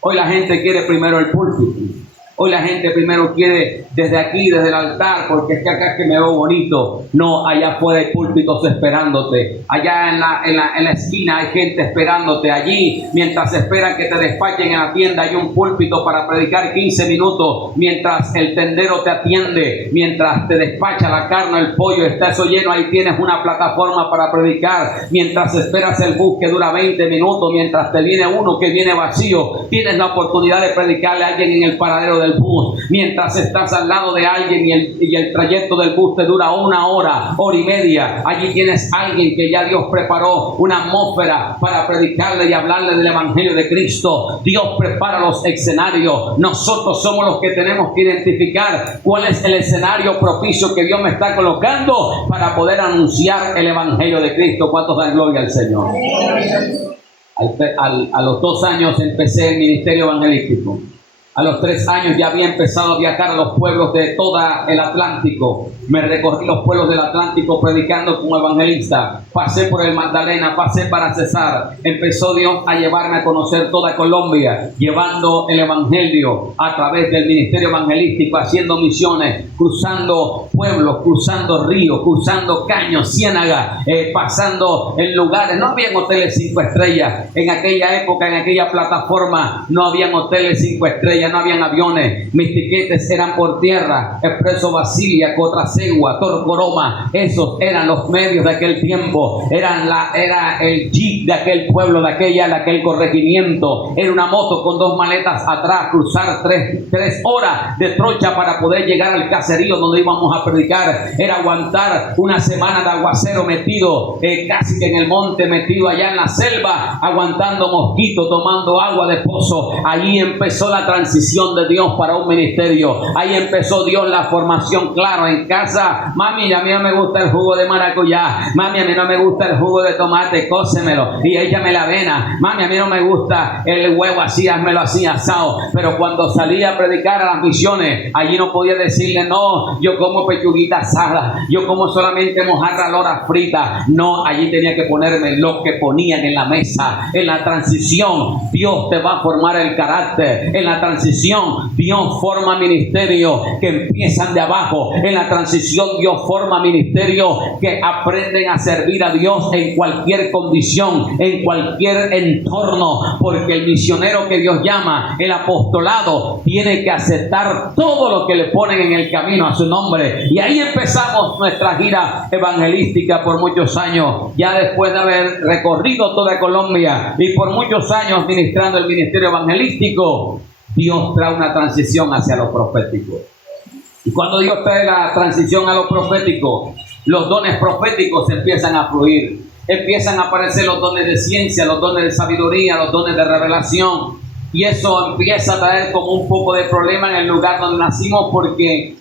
Hoy la gente quiere primero el púlpito. Hoy la gente primero quiere desde aquí, desde el altar, porque es que acá es que me veo bonito. No, allá afuera hay púlpitos esperándote. Allá en la esquina hay gente esperándote. Allí, mientras esperan que te despachen en la tienda, hay un púlpito para predicar 15 minutos. Mientras el tendero te atiende, mientras te despacha la carne, el pollo, está eso lleno, ahí tienes una plataforma para predicar. Mientras esperas el bus que dura 20 minutos, mientras te viene uno que viene vacío, tienes la oportunidad de predicarle a alguien en el paradero del bus. Mientras estás al lado de alguien y el trayecto del bus te dura 1 hora, hora y media, allí tienes a alguien que ya Dios preparó una atmósfera para predicarle y hablarle del evangelio de Cristo. Dios prepara los escenarios. Nosotros somos los que tenemos que identificar cuál es el escenario propicio que Dios me está colocando para poder anunciar el evangelio de Cristo. ¿Cuántos dan gloria al Señor? A los 2 años empecé el ministerio evangelístico. A los 3 años ya había empezado a viajar a los pueblos de todo el Atlántico. Me recorrí los pueblos del Atlántico predicando como evangelista. Pasé por el Magdalena, pasé para Cesar. Empezó Dios a llevarme a conocer toda Colombia, llevando el evangelio a través del ministerio evangelístico, haciendo misiones, cruzando pueblos, cruzando ríos, cruzando caños, ciénagas, pasando en lugares. No habían hoteles 5 estrellas. En aquella época, en aquella plataforma, no habían hoteles 5 estrellas. No habían aviones, mis tiquetes eran por tierra. Expreso Basilia, Cotrasegua, Torcoroma, esos eran los medios de aquel tiempo. Era el jeep de aquel pueblo, de aquel corregimiento. Era una moto con 2 maletas atrás, cruzar 3 horas de trocha para poder llegar al caserío donde íbamos a predicar. Era aguantar una semana de aguacero metido, casi que en el monte, metido allá en la selva, aguantando mosquitos, tomando agua de pozo. Allí empezó la transición de Dios para un ministerio. Ahí empezó Dios la formación. Claro, en casa, mami, a mí no me gusta el jugo de maracuyá, mami, a mí no me gusta el jugo de tomate, cósemelo y échame la avena, mami, a mí no me gusta el huevo así, házmelo así asado. Pero cuando salía a predicar a las misiones, allí no podía decirle, no, yo como pechuguita asada, yo como solamente mojarra lora frita. No, allí tenía que ponerme lo que ponían en la mesa. En la transición, Dios te va a formar el carácter. En la transición, Dios forma ministerios que empiezan de abajo. En la transición, Dios forma ministerios que aprenden a servir a Dios en cualquier condición, en cualquier entorno, porque el misionero que Dios llama, el apostolado, tiene que aceptar todo lo que le ponen en el camino a su nombre. Y ahí empezamos nuestra gira evangelística por muchos años, ya después de haber recorrido toda Colombia y por muchos años ministrando el ministerio evangelístico. Dios trae una transición hacia lo profético. Y cuando Dios trae la transición a lo profético, los dones proféticos empiezan a fluir. Empiezan a aparecer los dones de ciencia, los dones de sabiduría, los dones de revelación. Y eso empieza a traer como un poco de problema en el lugar donde nacimos, porque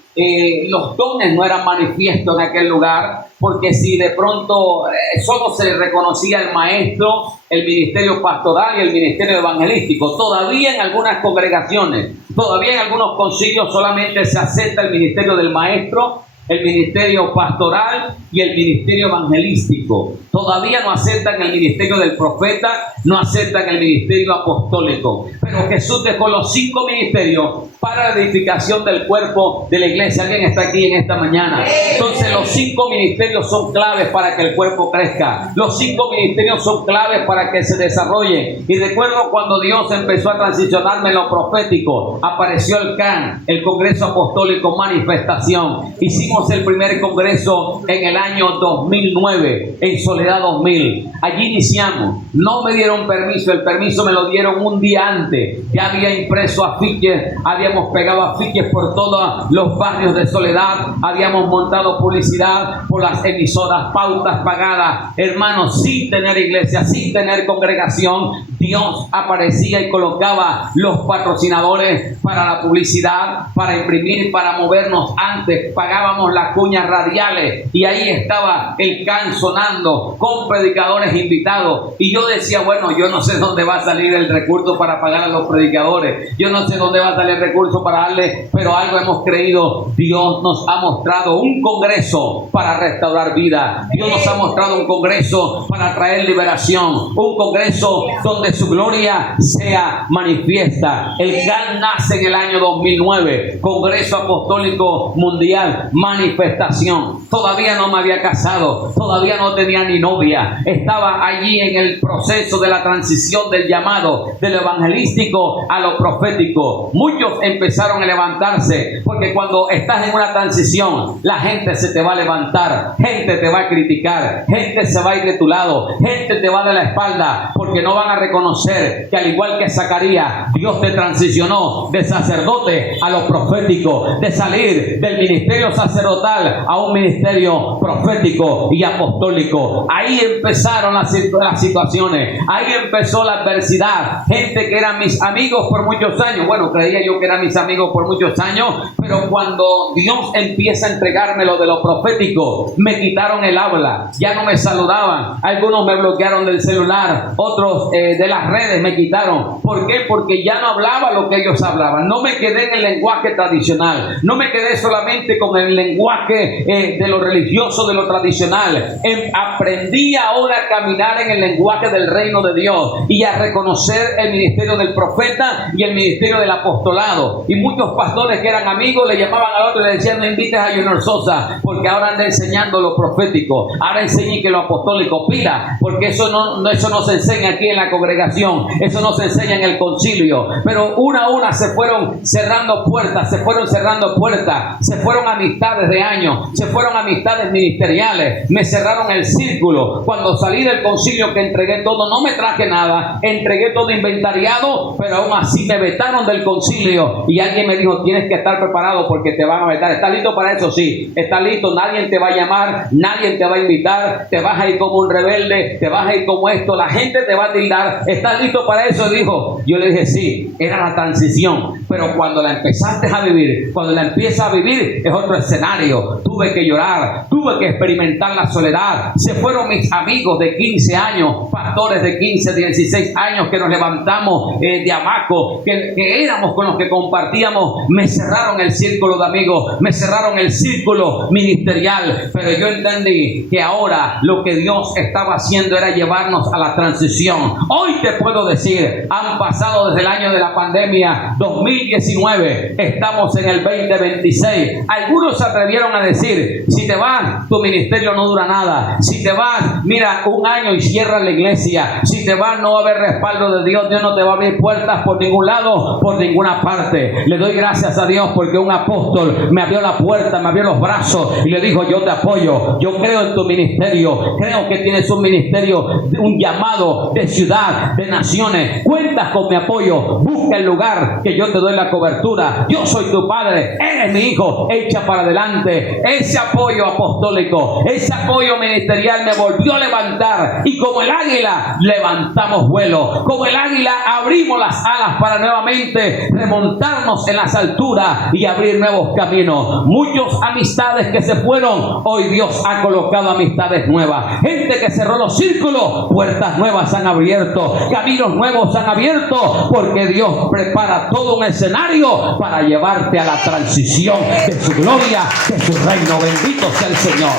los dones no eran manifiestos en aquel lugar, porque si de pronto solo se reconocía el maestro, el ministerio pastoral y el ministerio evangelístico. Todavía en algunas congregaciones, todavía en algunos concilios solamente se acepta el ministerio del maestro, el ministerio pastoral y el ministerio evangelístico. Todavía no aceptan el ministerio del profeta, no aceptan el ministerio apostólico. Pero Jesús dejó los 5 ministerios para la edificación del cuerpo de la iglesia. Alguien está aquí en esta mañana. Entonces los 5 ministerios son claves para que el cuerpo crezca. Los 5 ministerios son claves para que se desarrolle. Y recuerdo cuando Dios empezó a transicionarme en lo profético, apareció el CAN, el Congreso Apostólico Manifestación. Hicimos el primer congreso en el año 2009, en Soledad 2000. Allí iniciamos. No me dieron permiso, el permiso me lo dieron un día antes. Ya había impreso afiches, habíamos pegado afiches por todos los barrios de Soledad, habíamos montado publicidad por las emisoras, pautas pagadas. Hermanos, sin tener iglesia, sin tener congregación, Dios aparecía y colocaba los patrocinadores para la publicidad, para imprimir, para movernos. Antes pagábamos las cuñas radiales y ahí estaba el can sonando con predicadores invitados. Y yo decía, bueno, yo no sé dónde va a salir el recurso para pagar a los predicadores. Yo no sé dónde va a salir el recurso para darle, pero algo hemos creído. Dios nos ha mostrado un congreso para restaurar vida. Dios nos ha mostrado un congreso para traer liberación. Un congreso donde su gloria sea manifiesta. El GAN nace en el año 2009. Congreso Apostólico Mundial, manifestación. Todavía no me había casado. Todavía no tenía ni novia. Estaba allí en el proceso de la transición del llamado, de lo evangelístico a lo profético. Muchos empezaron a levantarse, porque cuando estás en una transición, la gente se te va a levantar, gente te va a criticar, gente se va a ir de tu lado, gente te va a dar la espalda, porque no van a reconocer que al igual que Zacarías, Dios te transicionó de sacerdote a lo profético, de salir del ministerio sacerdotal a un ministerio profético y apostólico. Ahí empezaron las situaciones, ahí empezó la adversidad. Gente que eran mis amigos por muchos años, bueno, creía yo que eran mis amigos por muchos años, pero cuando Dios empieza a entregarme lo de lo profético, me quitaron el habla, ya no me saludaban, algunos me bloquearon del celular, otros de las redes me quitaron. ¿Por qué? Porque ya no hablaba lo que ellos hablaban, no me quedé en el lenguaje tradicional, no me quedé solamente con el lenguaje de lo religioso, de lo tradicional. Aprendí ahora a caminar en el lenguaje del reino de Dios y a reconocer el ministerio del profeta y el ministerio del apostolado. Y muchos pastores que eran amigos le llamaban al otro y le decían, no invites a Junior Sosa porque ahora anda enseñando lo profético, ahora enseñe que lo apostólico. Pida, porque eso no se enseña aquí en la congregación, eso no se enseña en el concilio. Pero una a una se fueron cerrando puertas, se fueron amistades de años, se fueron amistades ministeriales, me cerraron el círculo. Cuando salí del concilio, que entregué todo, no me traje nada, entregué todo inventariado, pero aún así me vetaron del concilio. Y alguien me dijo, tienes que estar preparado porque te van a vetar. ¿Estás listo para eso? Sí, está listo. Nadie te va a llamar, nadie te va a invitar, te vas a ir como un rebelde, te vas a ir como esto, la gente te va a tildar. ¿Estás listo para eso? Dijo. Yo le dije, sí, era la transición, pero cuando la empezaste a vivir, cuando la empiezas a vivir, es otro escenario. Tuve que llorar, tuve que experimentar la soledad. Se fueron mis amigos de 15 años, pastores de 15, 16 años que nos levantamos de hamaco, que éramos con los que compartíamos. Me cerraron el círculo de amigos, me cerraron el círculo ministerial, pero yo entendí que ahora lo que Dios estaba haciendo era llevarnos a la transición. Hoy te puedo decir, han pasado desde el año de la pandemia 2019, estamos en el 2026. Algunos se atrevieron a decir, si te vas, tu ministerio no dura nada. Si te vas, mira, un año y cierra la iglesia. Si te vas, no va a haber respaldo de Dios. Dios no te va a abrir puertas por ningún lado, por ninguna parte. Le doy gracias a Dios porque un apóstol me abrió la puerta, me abrió los brazos y le dijo, yo te apoyo, yo creo en tu ministerio, creo que tienes un ministerio, un llamado de ciudad, de naciones, cuentas con mi apoyo, busca el lugar que yo te doy la cobertura, yo soy tu padre, eres mi hijo, echa para adelante. Ese apoyo apostólico, ese apoyo ministerial me volvió a levantar y como el águila levantamos vuelo, como el águila abrimos las alas para nuevamente remontarnos en las alturas y abrir nuevos caminos. Muchas amistades que se fueron, hoy Dios ha colocado amistades nuevas. Gente que cerró los círculos, puertas nuevas han abierto, caminos nuevos han abierto, porque Dios prepara todo un escenario para llevarte a la transición de su gloria, de su reino. Bendito sea el Señor.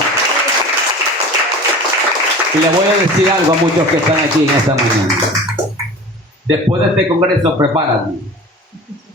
Y le voy a decir algo a muchos que están aquí en esta mañana. Después de este congreso, prepárate,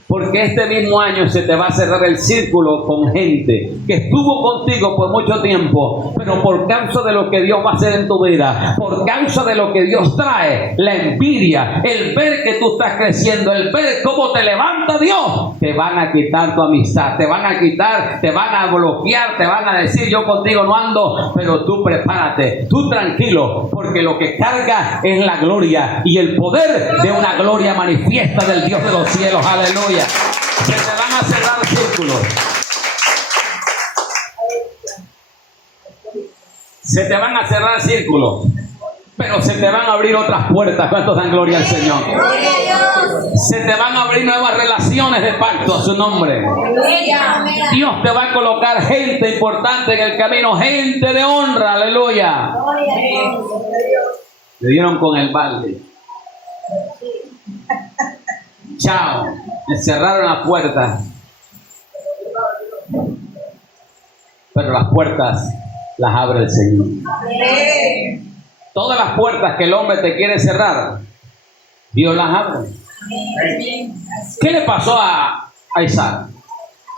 porque este mismo año se te va a cerrar el círculo con gente que estuvo contigo por mucho tiempo, pero por causa de lo que Dios va a hacer en tu vida, por causa de lo que Dios trae, la envidia, el ver que tú estás creciendo, el ver cómo te levanta Dios, te van a quitar tu amistad, te van a quitar, te van a bloquear, te van a decir, yo contigo no ando. Pero tú prepárate, tú tranquilo, porque lo que carga es la gloria y el poder de una gloria manifiesta del Dios de los cielos. Aleluya. Se te van a cerrar círculos. Se te van a cerrar círculos. pero se te van a abrir otras puertas. ¿Cuántos dan gloria al Señor? Se te van a abrir nuevas relaciones de pacto a su nombre. Dios te va a colocar gente importante en el camino, gente de honra, aleluya. Le dieron con el balde. Chao, me cerraron las puertas. Pero las puertas las abre el Señor. Todas las puertas que el hombre te quiere cerrar, Dios las abre. ¿Qué le pasó a Isaac?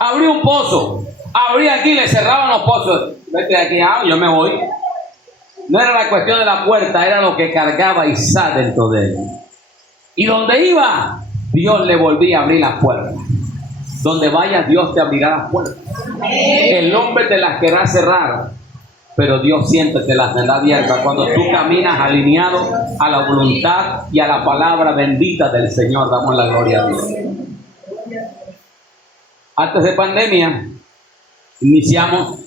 Abrió un pozo. Abría aquí, le cerraban los pozos. Vete de aquí, yo me voy. No era la cuestión de la puerta, era lo que cargaba Isaac dentro de él. Y donde iba, Dios le volvía a abrir las puertas. Donde vayas, Dios te abrirá las puertas. El hombre te las querrá cerrar, pero Dios siempre te las tendrá abiertas cuando tú caminas alineado a la voluntad y a la palabra bendita del Señor. Damos la gloria a Dios. Antes de pandemia, iniciamos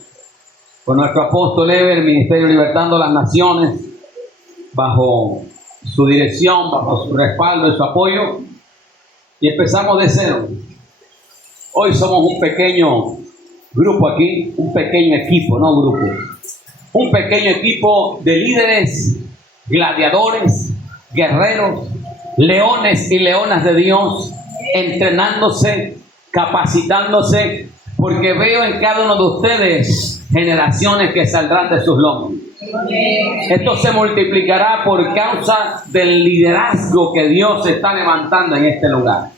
con nuestro apóstol Eber, el Ministerio Libertando las Naciones, bajo su dirección, bajo su respaldo y su apoyo, y empezamos de cero. Hoy somos un pequeño grupo aquí, un pequeño equipo, no grupo, un pequeño equipo de líderes, gladiadores, guerreros, leones y leonas de Dios, entrenándose, capacitándose, porque veo en cada uno de ustedes generaciones que saldrán de sus lomos. Esto se multiplicará por causa del liderazgo que Dios está levantando en este lugar.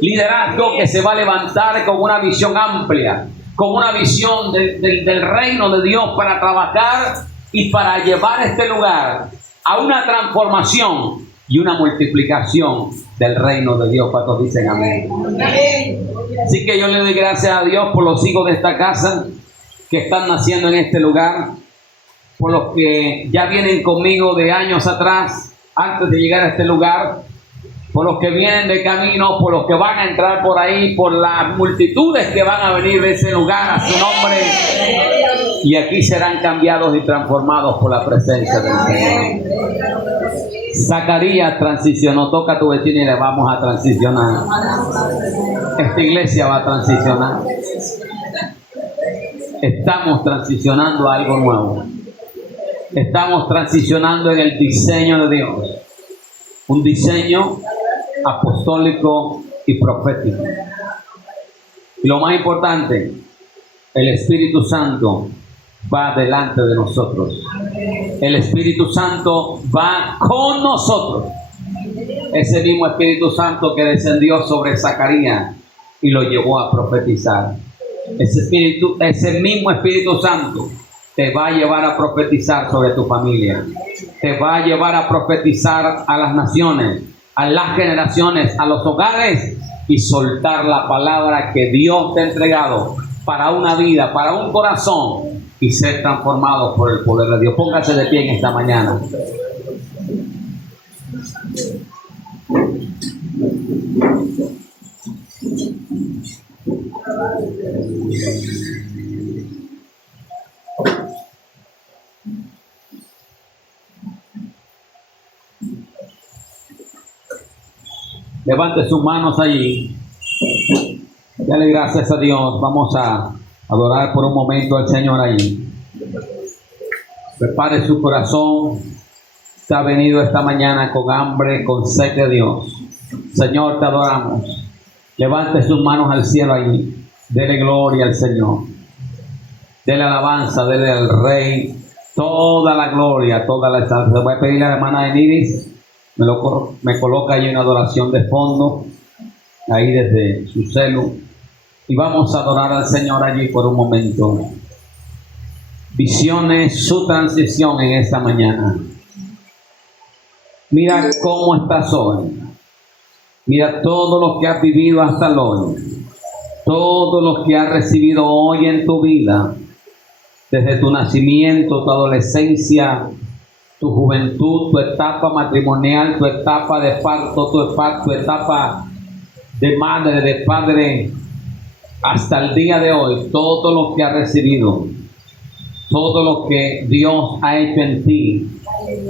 Liderazgo que se va a levantar con una visión amplia, con una visión del reino de Dios para trabajar y para llevar este lugar a una transformación y una multiplicación del reino de Dios. ¿Cuántos dicen amén? Así que yo le doy gracias a Dios por los hijos de esta casa que están naciendo en este lugar, por los que ya vienen conmigo de años atrás, antes de llegar a este lugar, por los que vienen de camino, por los que van a entrar por ahí, por las multitudes que van a venir de ese lugar a su nombre, y aquí serán cambiados y transformados por la presencia del Señor. Zacarías transicionó. Toca a tu vecino y le vamos a transicionar. Esta iglesia va a transicionar. Estamos transicionando a algo nuevo. Estamos transicionando en el diseño de Dios. Un diseño apostólico y profético. Y lo más importante, el Espíritu Santo va delante de nosotros. El Espíritu Santo va con nosotros. Ese mismo Espíritu Santo que descendió sobre Zacarías y lo llevó a profetizar. Ese mismo Espíritu Santo te va a llevar a profetizar sobre tu familia. Te va a llevar a profetizar a las naciones, a las generaciones, a los hogares, y soltar la palabra que Dios te ha entregado para una vida, para un corazón, y ser transformados por el poder de Dios. Póngase de pie en esta mañana. Levante sus manos allí. Dale gracias a Dios. Vamos a adorar por un momento al Señor allí. Prepare su corazón. Se ha venido esta mañana con hambre, con sed de Dios. Señor, te adoramos. Levante sus manos al cielo allí. Dele gloria al Señor. Dele alabanza, dele al Rey toda la gloria, toda la exaltación. Voy a pedirle a la hermana Eniris, me coloca ahí una adoración de fondo, ahí desde su celu, y vamos a adorar al Señor allí por un momento. Visiones, su transición en esta mañana. Mira cómo estás hoy. Mira todo lo que has vivido hasta hoy. Todo lo que has recibido hoy en tu vida. Desde tu nacimiento, tu adolescencia, tu juventud, tu etapa matrimonial, tu etapa de parto, tu etapa de madre, de padre, hasta el día de hoy, todo lo que has recibido todo lo que Dios ha hecho en ti,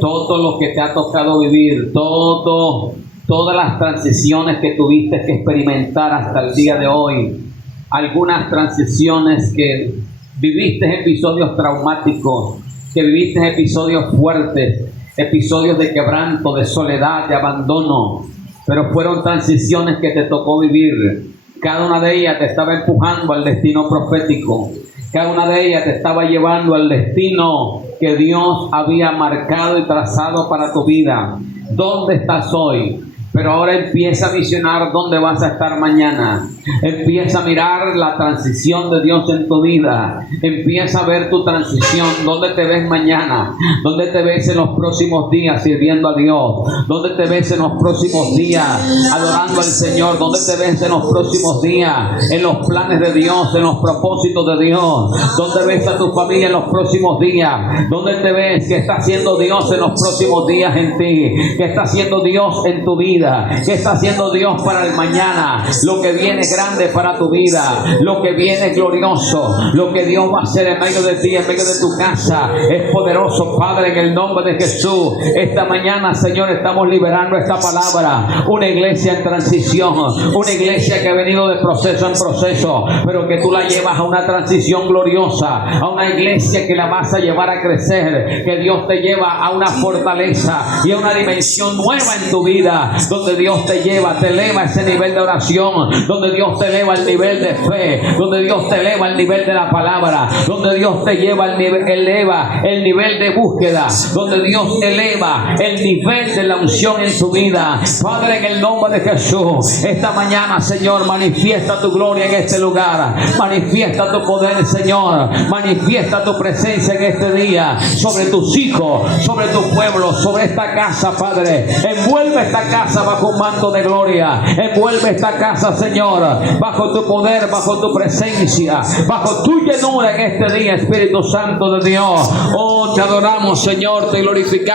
todo lo que te ha tocado vivir, todas las transiciones que tuviste que experimentar hasta el día de hoy, algunas transiciones que viviste, episodios traumáticos, que viviste episodios fuertes, episodios de quebranto, de soledad, de abandono, pero fueron transiciones que te tocó vivir. Cada una de ellas te estaba empujando al destino profético. Cada una de ellas te estaba llevando al destino que Dios había marcado y trazado para tu vida. ¿Dónde estás hoy? Pero ahora empieza a visionar dónde vas a estar mañana. Empieza a mirar la transición de Dios en tu vida. Empieza a ver tu transición. ¿Dónde te ves mañana? ¿Dónde te ves en los próximos días sirviendo a Dios? ¿Dónde te ves en los próximos días adorando al Señor? ¿Dónde te ves en los próximos días en los planes de Dios, en los propósitos de Dios? ¿Dónde ves a tu familia en los próximos días? ¿Dónde te ves que está haciendo Dios en los próximos días en ti? ¿Qué está haciendo Dios en tu vida? ¿Qué está haciendo Dios para el mañana? Lo que viene grande para tu vida, lo que viene glorioso, lo que Dios va a hacer en medio de ti, en medio de tu casa, es poderoso, Padre, en el nombre de Jesús. Esta mañana, Señor, estamos liberando esta palabra. Una iglesia en transición, una iglesia que ha venido de proceso en proceso, pero que tú la llevas a una transición gloriosa, a una iglesia que la vas a llevar a crecer, que Dios te lleva a una fortaleza y a una dimensión nueva en tu vida, donde Dios te lleva, te eleva a ese nivel de oración, donde Dios te eleva al nivel de fe, donde Dios te eleva al nivel de la palabra, donde Dios te lleva al nivel, eleva el nivel de búsqueda, donde Dios eleva el nivel de la unción en tu vida. Padre, en el nombre de Jesús, esta mañana, Señor, manifiesta tu gloria en este lugar, manifiesta tu poder, Señor, manifiesta tu presencia en este día, sobre tus hijos, sobre tu pueblo, sobre esta casa, Padre. Envuelve esta casa bajo un manto de gloria, envuelve esta casa, Señor, bajo tu poder, bajo tu presencia, bajo tu llenura en este día, Espíritu Santo de Dios. Oh, te adoramos, Señor, te glorificamos.